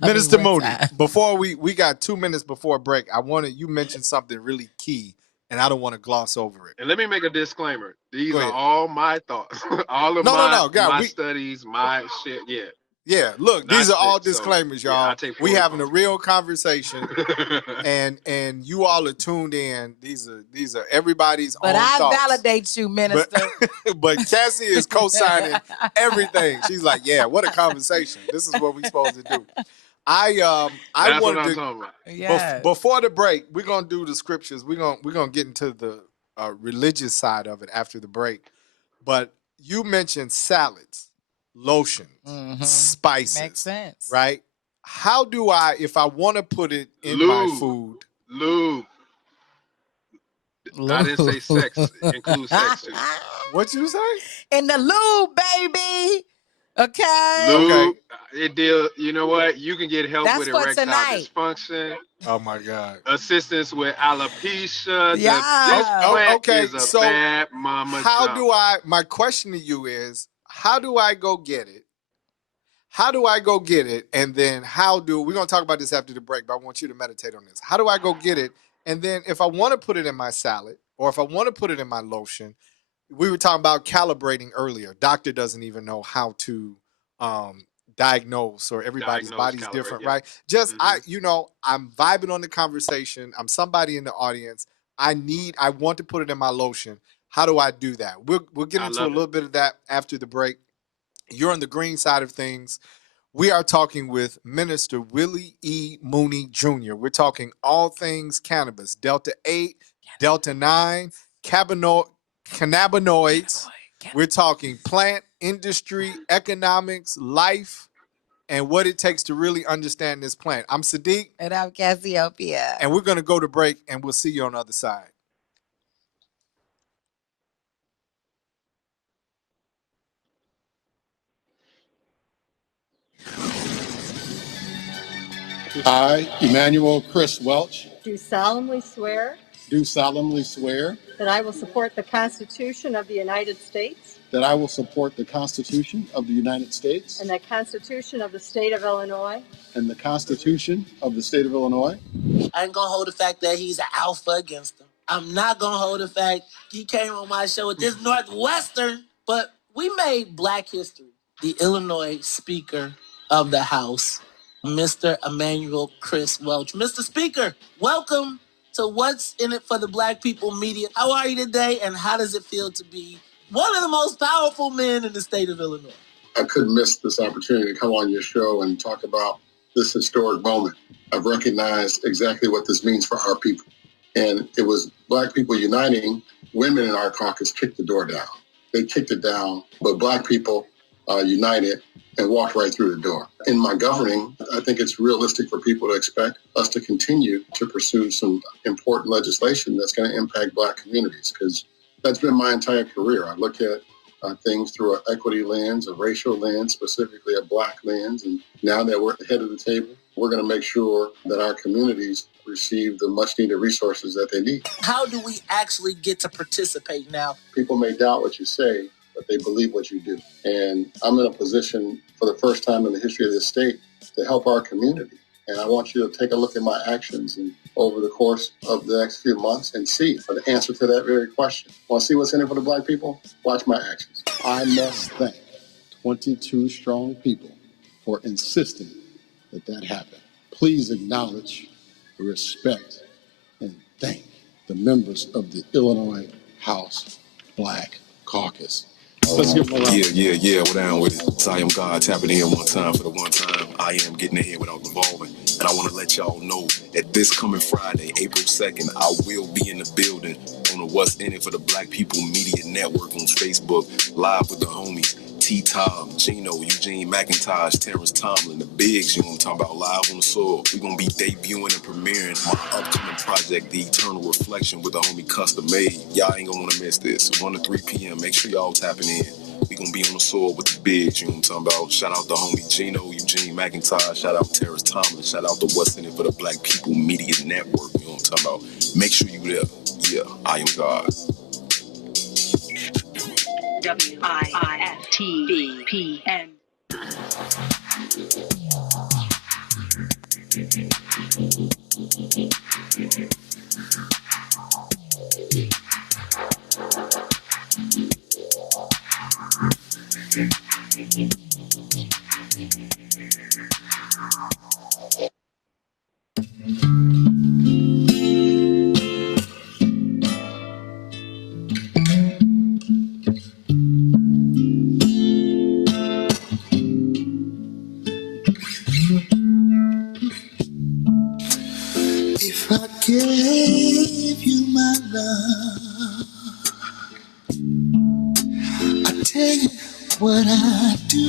Minister Moody, before we got 2 minutes before break, you mentioned something really key, and I don't want to gloss over it. And let me make a disclaimer. These are all my thoughts. All of my studies, my shit. Yeah. Yeah, look, these are all disclaimers, y'all. We having a real conversation, and you all are tuned in. These are everybody's own thoughts. But I validate you, Minister. But Cassie is co-signing everything. She's like, yeah, what a conversation. This is what we're supposed to do. I That's wanted what I'm to talking about. Yes. Before the break, we're gonna do the scriptures. We're gonna get into the religious side of it after the break. But you mentioned salads, lotions, spices. Makes sense. Right? How do I, if I want to put it in my food? Lube. I didn't say sex. Include sex too. What'd you say? In the lube, baby. Okay. Lube. It deal. You know what? You can get help That's with for erectile tonight. dysfunction. Oh my God. Assistance with alopecia. Yeah. This plant Okay, is a so bad mama jump. My question to you is, how do I go get it? How do I go get it? And then we're going to talk about this after the break, but I want you to meditate on this. How do I go get it? And then if I want to put it in my salad or if I want to put it in my lotion, we were talking about calibrating earlier. Doctor doesn't even know how to diagnose, or everybody's body's different, right? Just, I'm vibing on the conversation. I'm somebody in the audience. I want to put it in my lotion. How do I do that? We'll get into a little bit of that after the break. You're on the green side of things. We are talking with Minister Willie E. Mooney Jr. We're talking all things cannabis, Delta 8, Delta 9, cannabinoids. We're talking plant, industry, economics, life, and what it takes to really understand this plant. I'm Sadeek. And I'm Cassiopeia. And we're going to go to break, and we'll see you on the other side. I, Emmanuel Chris Welch, do solemnly swear do solemnly swear that I will support the Constitution of the United States that I will support the Constitution of the United States and the Constitution of the State of Illinois and the Constitution of the State of Illinois. I ain't gonna hold the fact that he's an alpha against him. I'm not gonna hold the fact he came on my show with this Northwestern, but we made Black history. The Illinois Speaker of the House, Mr. Emmanuel Chris Welch. Mr. Speaker, welcome to What's in It for the Black People Media. How are you today, and how does it feel to be one of the most powerful men in the state of Illinois? I couldn't miss this opportunity to come on your show and talk about this historic moment. I've recognized exactly what this means for our people. And it was Black people uniting. Women in our caucus kicked the door down. They kicked it down, but Black people united and walked right through the door. In my governing, I think it's realistic for people to expect us to continue to pursue some important legislation that's going to impact Black communities, because that's been my entire career. I look at things through an equity lens, a racial lens, specifically a Black lens. And now that we're ahead of the table, we're going to make sure that our communities receive the much needed resources that they need. How do we actually get to participate now? People may doubt what you say, but they believe what you do. And I'm in a position for the first time in the history of this state to help our community. And I want you to take a look at my actions and over the course of the next few months and see the answer to that very question. Want to see what's in it for the Black people? Watch my actions. I must thank 22 strong people for insisting that happened. Please acknowledge, respect, and thank the members of the Illinois House Black Caucus. Let's give them a round. Yeah, we're down with it. I am God tapping in one time for the one time. I am getting ahead without revolving. And I want to let y'all know that this coming Friday, April 2nd, I will be in the building on the What's in It for the Black People Media Network on Facebook, live with the homies T-Tom, Gino, Eugene McIntosh, Terrence Tomlin, the bigs, you know what I'm talking about, live on the soil. We're going to be debuting and premiering my upcoming project, The Eternal Reflection, with the homie Custom Made. Y'all ain't going to want to miss this. 1 to 3 p.m. Make sure y'all tapping in. We're going to be on the soil with the bigs, you know what I'm talking about. Shout out to homie Gino, Eugene McIntosh. Shout out to Terrence Tomlin. Shout out to What's in It for the Black People Media Network, you know what I'm talking about. Make sure you there. Yeah, I am God. WISTVPN. If I gave you my love, I tell you what I do.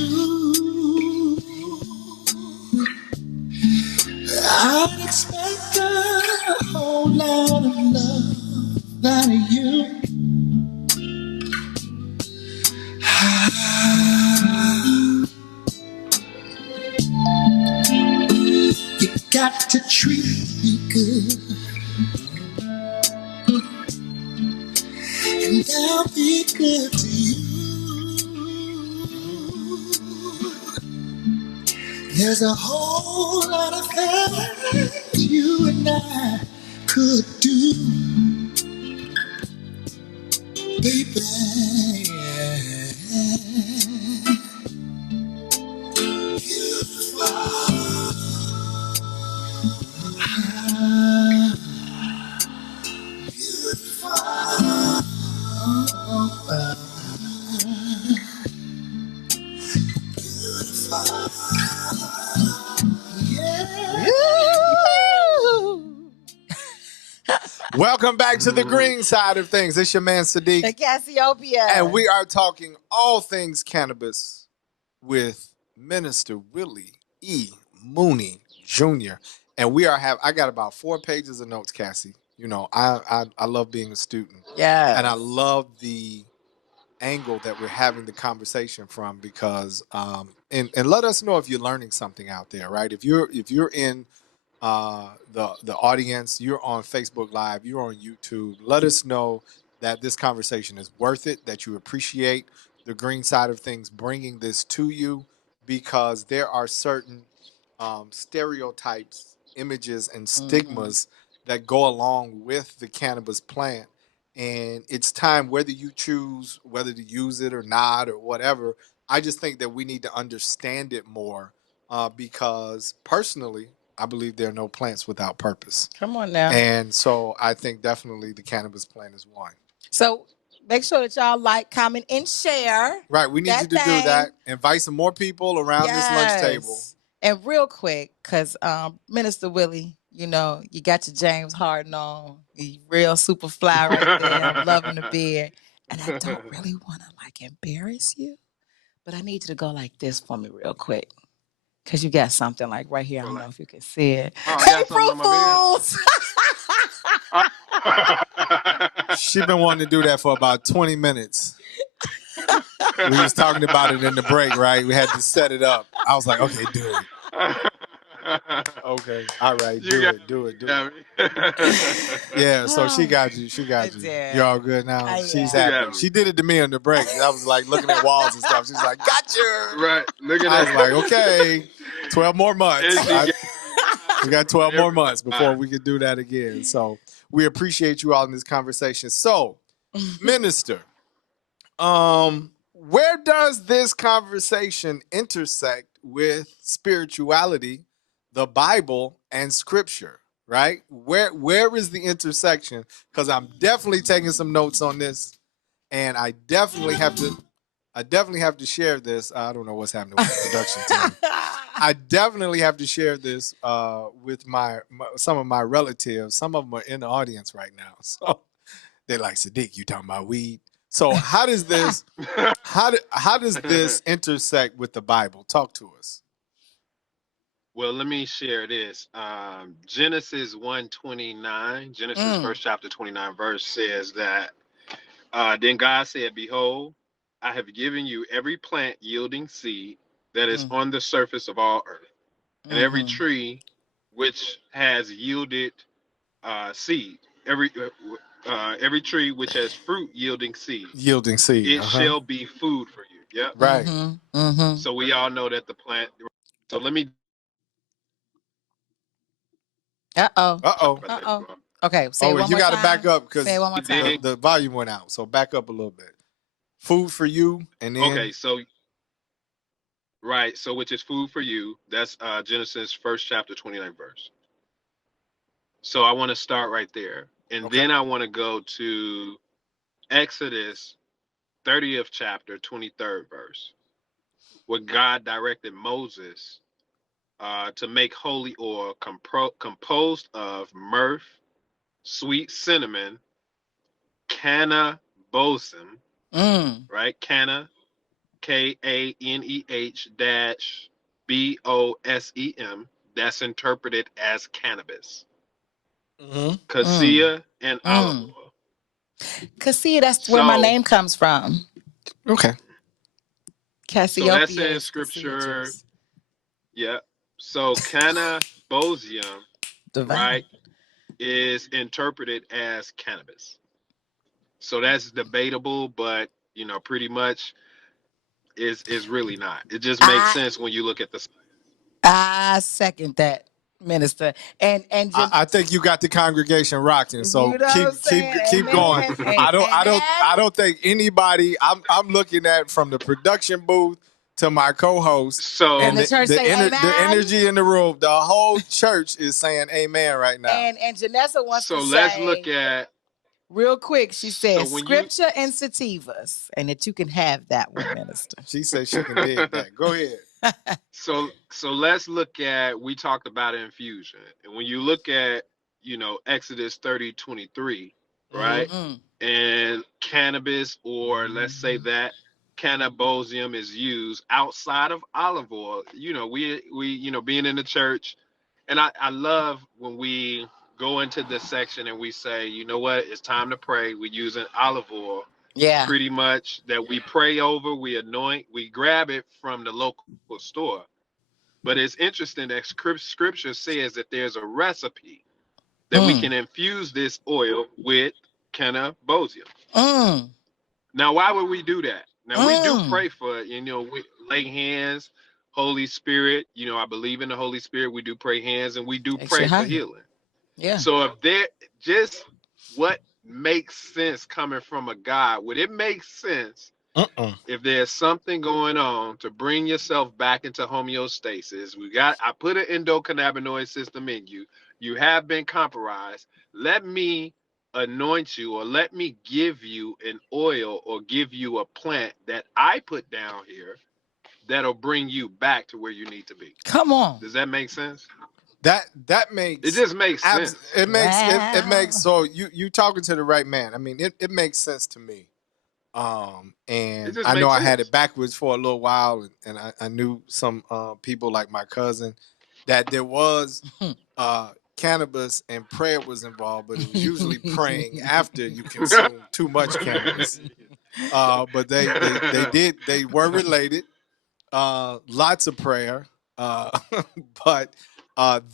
I'd expect a whole lot of love out of you. You got to treat me good, and I'll be good to you. There's a whole lot of things you and I could do, baby. Welcome back to the green side of things. It's your man Sadeek. The Cassiopeia. And we are talking all things cannabis with Minister Willie E. Mooney Jr. And I got about 4 pages of notes, Cassie. You know, I love being a student. Yeah. And I love the angle that we're having the conversation from, because and let us know if you're learning something out there, right? If you're in the audience, you're on Facebook Live, you're on YouTube, let us know that this conversation is worth it, that you appreciate the green side of things bringing this to you, because there are certain stereotypes, images, and stigmas that go along with the cannabis plant. And it's time, whether you choose whether to use it or not or whatever, I just think that we need to understand it more, because personally, I believe there are no plants without purpose. Come on now. And so I think definitely the cannabis plant is one. So make sure that y'all like, comment, and share. Right. We need you to do that. Invite some more people around this lunch table. And real quick, because Minister Willie, you know, you got your James Harden on. You real super fly right there. I'm loving the beard. And I don't really want to like embarrass you, but I need you to go like this for me real quick. Because you got something like right here. I don't know if you can see it. Hey, Fruit Fools! She's been wanting to do that for about 20 minutes. We was talking about it in the break, right? We had to set it up. I was like, okay, do it. Okay. All right. Do it. Yeah, so she got you. You all good now? She's happy. She did it to me on the break. I was like looking at walls and stuff. She's like, got you. Right. Look at I that. was like, okay, 12 more months. We got 12 more months before we can do that again. So we appreciate you all in this conversation. So, Minister, where does this conversation intersect with spirituality, the Bible, and Scripture? Right? Where is the intersection? Because I'm definitely taking some notes on this, and I definitely have to share this. I don't know what's happening with the production team. I definitely have to share this with some of my relatives. Some of them are in the audience right now, so they're like, Sadeek, you talking about weed? So how does this intersect with the Bible? Talk to us. Well, let me share this. Genesis 1:29, Genesis first chapter 29 verse says that then God said, behold, I have given you every plant yielding seed that is on the surface of all earth, and every tree which has yielded seed, every tree which has fruit yielding seed. It shall be food for you. Yep. Right. So we all know that the plant. So let me. Okay. Say it one you more got to time. back up because the the volume went out. So back up a little bit. Food for you, and then. Okay. So. Right. So which is food for you? That's Genesis first chapter 29 verse. So I want to start right there, and then I want to go to Exodus 30th chapter 23rd verse, where God directed Moses to make holy oil composed of myrrh, sweet cinnamon, canna bosom, right? Canna, KANEH dash BOSEM. That's interpreted as cannabis. Cassia and olive oil. Cassia, that's where my name comes from. Okay. Cassiopeia. So that's in scripture. Yeah. So cannabosium, right, is interpreted as cannabis. So that's debatable, but you know, pretty much is really not. It just makes sense when you look at the. I second that, Minister. And I think you got the congregation rocking. So you know keep going. I don't think anybody. I'm looking at from the production booth to my co-host. So and the church the energy in the room, the whole church is saying amen right now. And Janessa wants to say. So let's look at. Real quick, she says scripture and sativas, and that you can have that one, Minister. She said she can dig that. Go ahead. So let's look at, we talked about infusion. And when you look at, you know, Exodus 30:23, right? And cannabis, or let's say that cannabosium is used outside of olive oil. We being in the church, and I love when we go into this section and we say, you know what, it's time to pray. We're using olive oil, Yeah. pretty much, that we pray over, we anoint, we grab it from the local store. But it's interesting that scripture says that there's a recipe that we can infuse this oil with cannabosium. Now, why would we do that? Now, we do pray for it. We lay hands, Holy Spirit. I believe in the Holy Spirit. We do pray hands, and we do pray for healing. Yeah. So if there just what makes sense coming from a God, would it make sense if there's something going on to bring yourself back into homeostasis? I put an endocannabinoid system in you. You have been compromised. Let me anoint you, or let me give you an oil, or give you a plant that I put down here that'll bring you back to where you need to be. Come on. Does that make sense? That makes it just makes sense. It makes so you talking to the right man. I mean, it makes sense to me. And I know I had it backwards for a little while, and I knew some people like my cousin that there was cannabis and prayer was involved, but it was usually praying after you consume too much cannabis. But they were related. Lots of prayer, but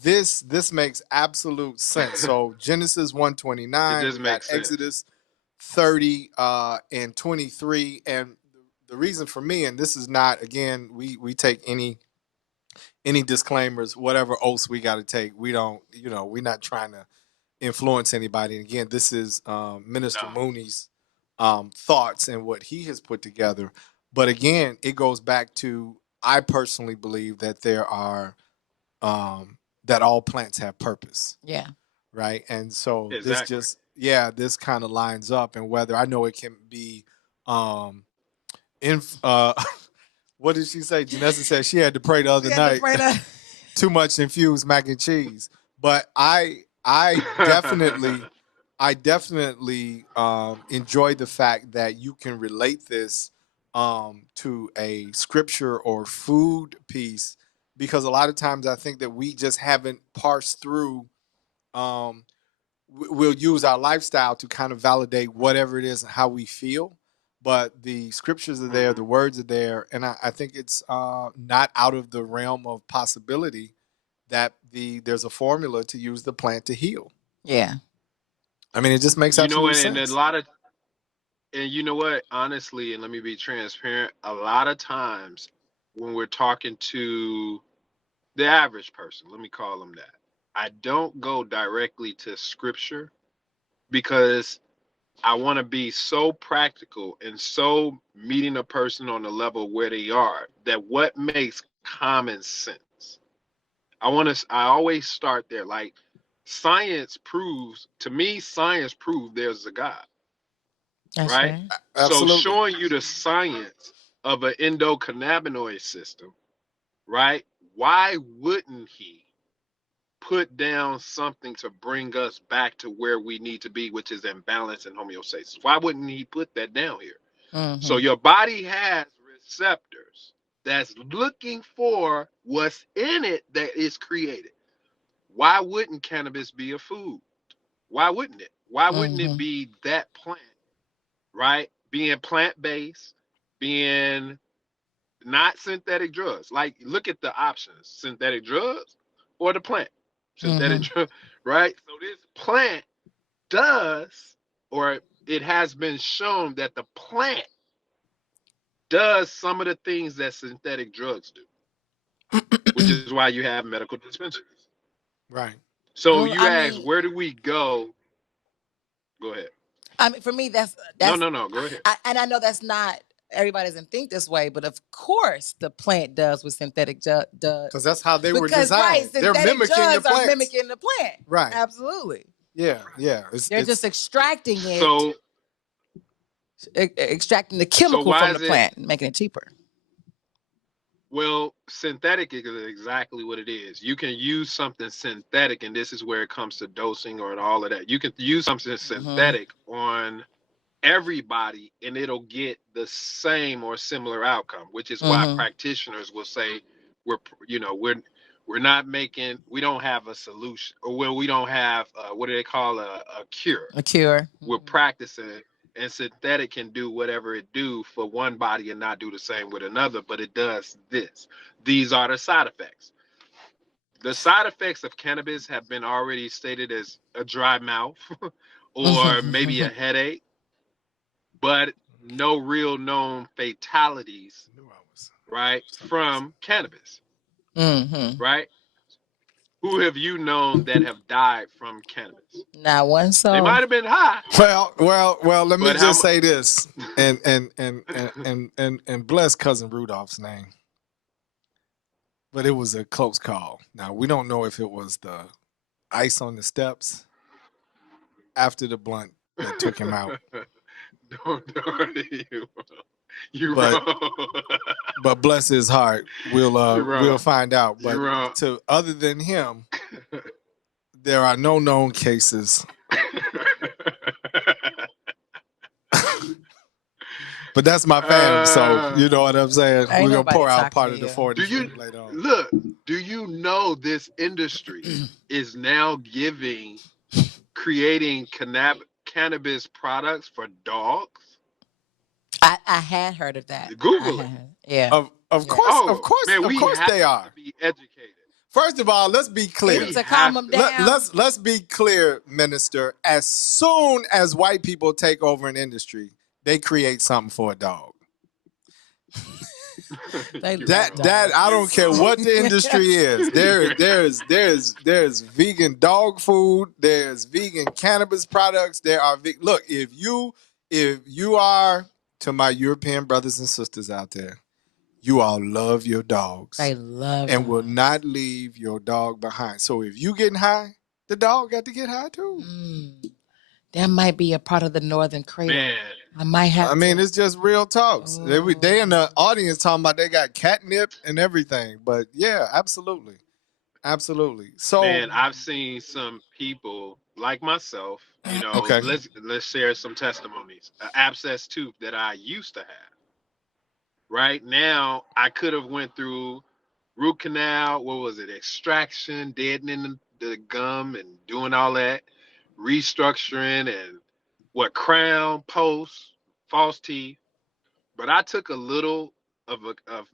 this makes absolute sense. So Genesis 1:29, we got Exodus 30 and 23, and the reason for me, and this is not, again, we take any disclaimers, whatever oaths we got to take. We don't, we're not trying to influence anybody. And again, this is Minister Mooney's thoughts and what he has put together. But again, it goes back to, I personally believe that there are that all plants have purpose. Yeah. Right. And so exactly. this kind of lines up. And whether, I know it can be what did she say? Janessa said she had to pray the other night. Too much infused mac and cheese. But I definitely enjoy the fact that you can relate this to a scripture or food piece, because a lot of times I think that we just haven't parsed through. We'll use our lifestyle to kind of validate whatever it is and how we feel. But the scriptures are there, the words are there, and I think it's not out of the realm of possibility that there's a formula to use the plant to heal. Yeah. I mean, it just makes absolute sense. And you know what, honestly, and let me be transparent, a lot of times when we're talking to the average person, let me call them that, I don't go directly to scripture, because I want to be so practical and so meeting a person on the level where they are, that what makes common sense. I always start there. Like, science proves there's a God. That's right? So showing you the science of an endocannabinoid system, right? Why wouldn't he put down something to bring us back to where we need to be, which is in balance and homeostasis? Why wouldn't he put that down here? So your body has receptors that's looking for what's in it that is created. Why wouldn't cannabis be a food? Why wouldn't it? Why wouldn't it be that plant, right? Being plant-based, being not synthetic drugs. Like, look at the options: synthetic drugs or the plant. Synthetic drug, right? So this plant does, or it has been shown that the plant does some of the things that synthetic drugs do, which is why you have medical dispensaries. Right. So you ask, where do we go? Go ahead. I mean, for me, that's no. Go ahead. And I know that's not, everybody doesn't think this way, but of course the plant does with synthetic drugs. Because that's how they were designed. Right, they're mimicking the plant. Mimicking the plant. Right. Absolutely. Yeah. They're just extracting it. So extracting the chemical from the plant and making it cheaper. Well, synthetic is exactly what it is. You can use something synthetic, and this is where it comes to dosing or all of that. You can use something synthetic on everybody, and it'll get the same or similar outcome, which is why practitioners will say we're not making, we don't have a solution, or we don't have what do they call a cure. A cure. We're practicing, and synthetic can do whatever it do for one body and not do the same with another, but it does this. These are the side effects. The side effects of cannabis have been already stated as a dry mouth or maybe a headache, but no real known fatalities, right, from cannabis, right? Who have you known that have died from cannabis? Not one soul. They might have been high. Well. Let me just say this, and bless cousin Rudolph's name. But it was a close call. Now we don't know if it was the ice on the steps after the blunt that took him out. You're wrong. But bless his heart, we'll find out. But other than him, there are no known cases. But that's my fam, so you know what I'm saying. We're gonna pour out part of the 40 later on. Look, do you know this industry is now creating cannabis products for dogs? I had heard of that. Google it. Yeah. Of course, man, of course they are. To be educated. First of all, let's be clear. To calm them down. Let's be clear, Minister. As soon as white people take over an industry, they create something for a dog. that I don't care what the industry is. There's vegan dog food. There's vegan cannabis products. There are look, if you are, to my European brothers and sisters out there, you all love your dogs. They love and them. will not leave your dog behind. So if you getting high, the dog got to get high too. That might be a part of the Northern Cradle. Man. I might have. I mean, it's just real talks. They in the audience talking about they got catnip and everything. But yeah, absolutely. So, man, I've seen some people like myself. You know, let's share some testimonies. An abscess tooth that I used to have. Right now, I could have went through root canal. What was it? Extraction, deadening the gum, and doing all that, restructuring, and crown, post, false teeth. But I took a little of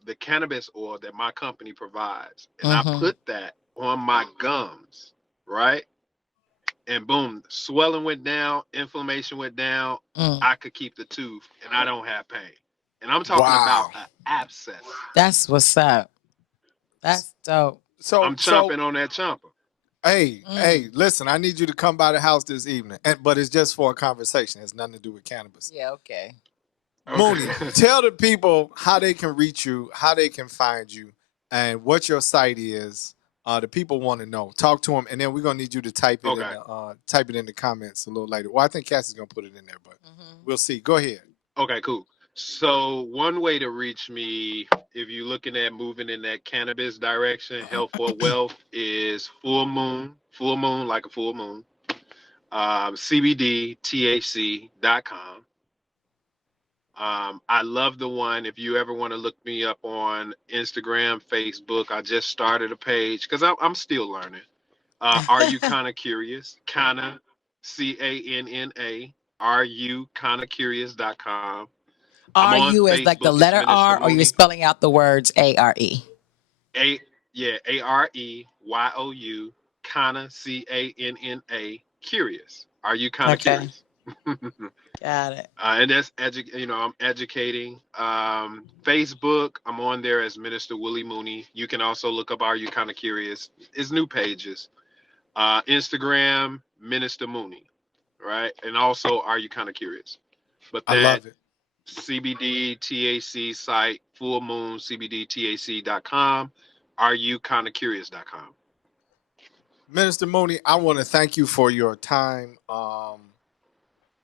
the cannabis oil that my company provides, and I put that on my gums, right? And boom, swelling went down, inflammation went down. I could keep the tooth, and I don't have pain. And I'm talking about an abscess. That's what's up. That's dope. So I'm chomping on that chomper. Hey, listen, I need you to come by the house this evening. But it's just for a conversation. It has nothing to do with cannabis. Yeah, okay. Mooney, tell the people how they can reach you, how they can find you, and what your site is. The people want to know. Talk to them, and then we're gonna need you to type it in the comments a little later. Well, I think Cassie's gonna put it in there, but we'll see. Go ahead. Okay, cool. So one way to reach me, if you're looking at moving in that cannabis direction, health for wealth, is full moon like a full moon, CBDTHC.com. I love the one, if you ever want to look me up on Instagram, Facebook, I just started a page because I'm still learning. Are you kind of curious? Kinda, CANNA, are you kind of curious.com. Are you as like the letter R, or you're spelling out the words ARE? AREYOU, kinda, CANNA, curious. Are you kind of curious? Got it. And that's I'm educating. Facebook, I'm on there as Minister Willie Mooney. You can also look up Are You Kind of Curious? It's new pages. Instagram, Minister Mooney, right? And also Are You Kind of Curious? But I love it. CBD THC site, full moon CBDTHC.com, areyoukinda-curious.com. Minister Mooney, I want to thank you for your time.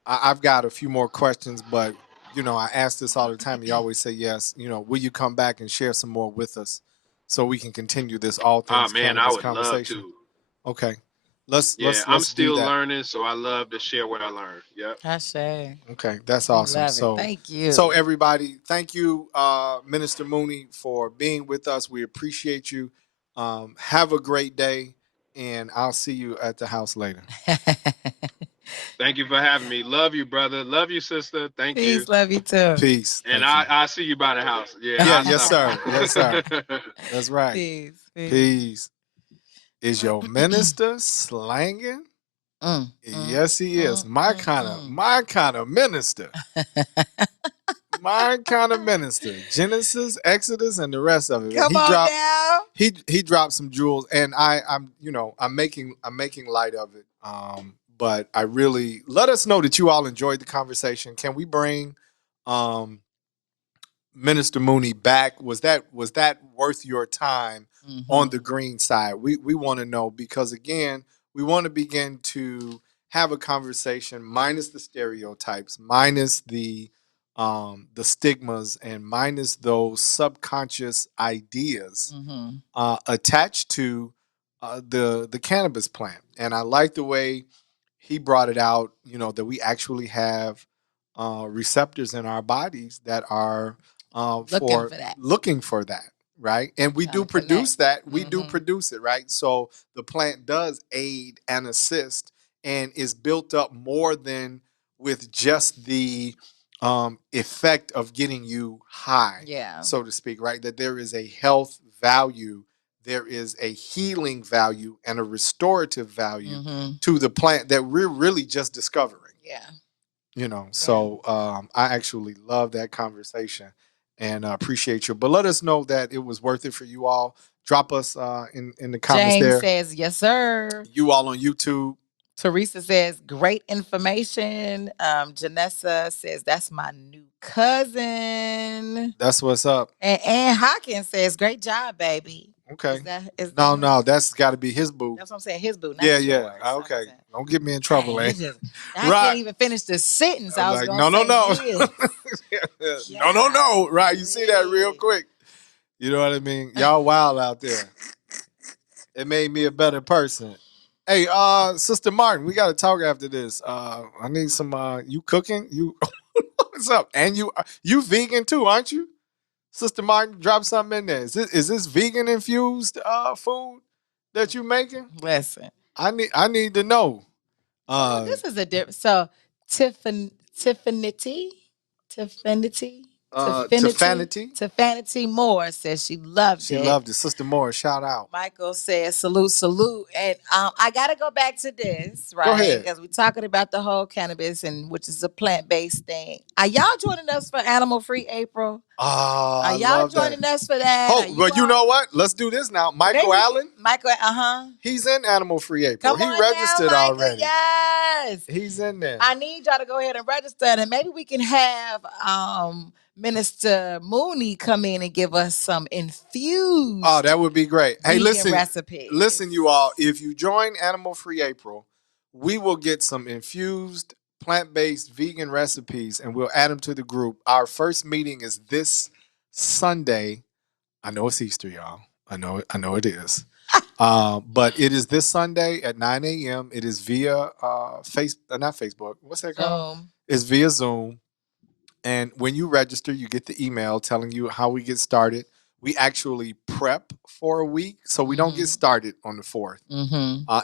I've got a few more questions, but I ask this all the time. And you always say yes. Will you come back and share some more with us so we can continue this all things cannabis conversation? Love to. Okay. I'm still learning, so I love to share what I learned. Yep. Okay, that's awesome. So thank you. So everybody, thank you, Minister Mooney, for being with us. We appreciate you. Have a great day, and I'll see you at the house later. Thank you for having me. Love you, brother. Love you, sister. Thank you. Peace. Love you too. Peace. And I'll see you by the house. Yeah. Yeah. Yes, sir. Yes, sir. That's right. Peace. Peace. Is your minister slanging? Yes, he is. My kind of minister. My kind of minister. Genesis, Exodus, and the rest of it. Come on now. He dropped some jewels, and I'm making light of it. But I really let us know that you all enjoyed the conversation. Can we bring Minister Mooney back? Was that worth your time on the green side? We want to know, because again, we want to begin to have a conversation minus the stereotypes, minus the stigmas, and minus those subconscious ideas attached to the cannabis plant. And I like the way he brought it out, that we actually have receptors in our bodies that are looking for that, right? And we do produce that. We do produce it, right? So the plant does aid and assist, and is built up more than with just the effect of getting you high, so to speak, right? That there is a health value, there is a healing value, and a restorative value to the plant that we're really just discovering. So I actually love that conversation, and appreciate you. But let us know that it was worth it for you all. Drop us in the comments. James there says, yes, sir. You all on YouTube. Teresa says, great information. Janessa says, that's my new cousin. That's what's up. And Ann Hawkins says, great job, baby. Okay. Is no, that's got to be his boo. That's what I'm saying, his boo. Not Yeah. yours. Okay. Don't get me in trouble, I can't even finish the sentence. I was like, going to say no. Right. You see that real quick. You know what I mean? Y'all wild out there. It made me a better person. Hey, Sister Martin, we got to talk after this. I need some, you cooking? You, what's up? And you vegan too, aren't you? Sister Martin, drop something in there. Is this vegan infused food that you making? Listen. I need to know. This is a different, so Tiffany Moore says she loved it. She loved it. Sister Moore, shout out. Michael says salute. And I got to go back to this, right? Go ahead. Because we're talking about the whole cannabis, and which is a plant-based thing. Are y'all joining us for Animal-Free April? Are y'all joining us for that? Oh, well, you know what? Let's do this now. Michael Allen. Michael, he's in Animal-Free April. He registered now, already. Yes. He's in there. I need y'all to go ahead and register, and maybe we can have Minister Mooney come in and give us some infused. Oh, that would be great. Hey, listen, recipes. Listen, you all. If you join Animal Free April, we will get some infused plant-based vegan recipes, and we'll add them to the group. Our first meeting is this Sunday. I know it's Easter, y'all. I know it is. But it is this Sunday at 9 a.m. It is via not Facebook. What's that called? Zoom. It's via Zoom. And when you register, you get the email telling you how we get started. We actually prep for a week, so we don't get started on the 4th.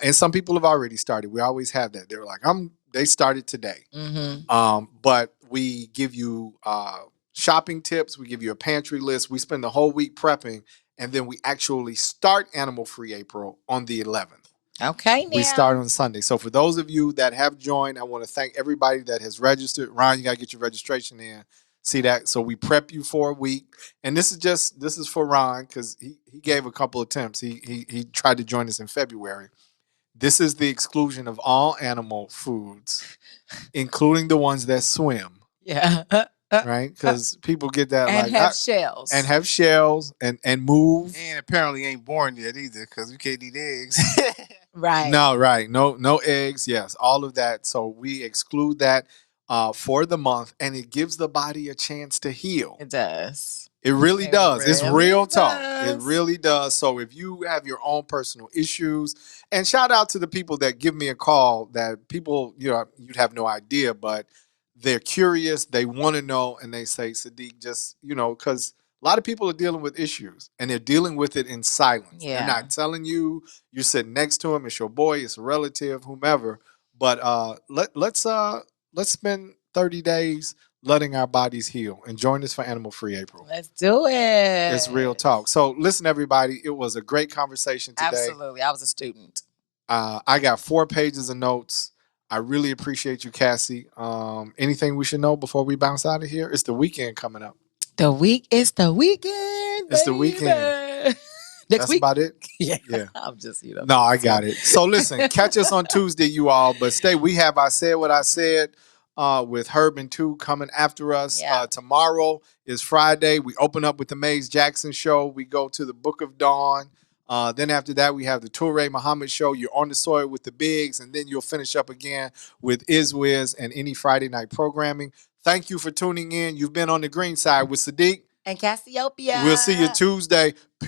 And some people have already started. We always have that. They're like, they started today. But we give you shopping tips. We give you a pantry list. We spend the whole week prepping, and then we actually start Animal Free April on the 11th. Okay, now. We start on Sunday. So for those of you that have joined, I want to thank everybody that has registered. Ryan, you got to get your registration in. See that? So we prep you for a week. And this is for Ron, because he gave a couple attempts. He tried to join us in February. This is the exclusion of all animal foods, including the ones that swim. Yeah. Right? Because people get that and have shells. And have shells and move. And apparently ain't born yet either, because we can't eat eggs. Right. No, right. No eggs. Yes, all of that. So we exclude that for the month, and it gives the body a chance to heal. It does. It really does. It's real talk. does. It really does. So if you have your own personal issues, and shout out to the people that give me a call, that people, you'd have no idea, but they're curious, they want to know, and they say, Sadeek, just, because a lot of people are dealing with issues, and they're dealing with it in silence. Yeah. They're not telling you. You're sitting next to them. It's your boy. It's a relative, whomever. But let's spend 30 days letting our bodies heal, and join us for Animal Free April. Let's do it. It's real talk. So listen, everybody, it was a great conversation today. Absolutely. I was a student. I got 4 pages of notes. I really appreciate you, Cassie. Anything we should know before we bounce out of here? It's the weekend coming up. It's the weekend. It's the weekend. That's about it? Yeah. Yeah. I'm just, No, I got it. So listen, catch us on Tuesday, you all. But we have I Said What I Said with Herb and 2 coming after us. Yeah. Tomorrow is Friday. We open up with the Maze Jackson show. We go to the Book of Dawn. Then after that, we have the Toure Muhammad show. You're on the soil with the Bigs. And then you'll finish up again with Izwiz and any Friday night programming. Thank you for tuning in. You've been on the green side with Sadeek and Cassiopeia. We'll see you Tuesday.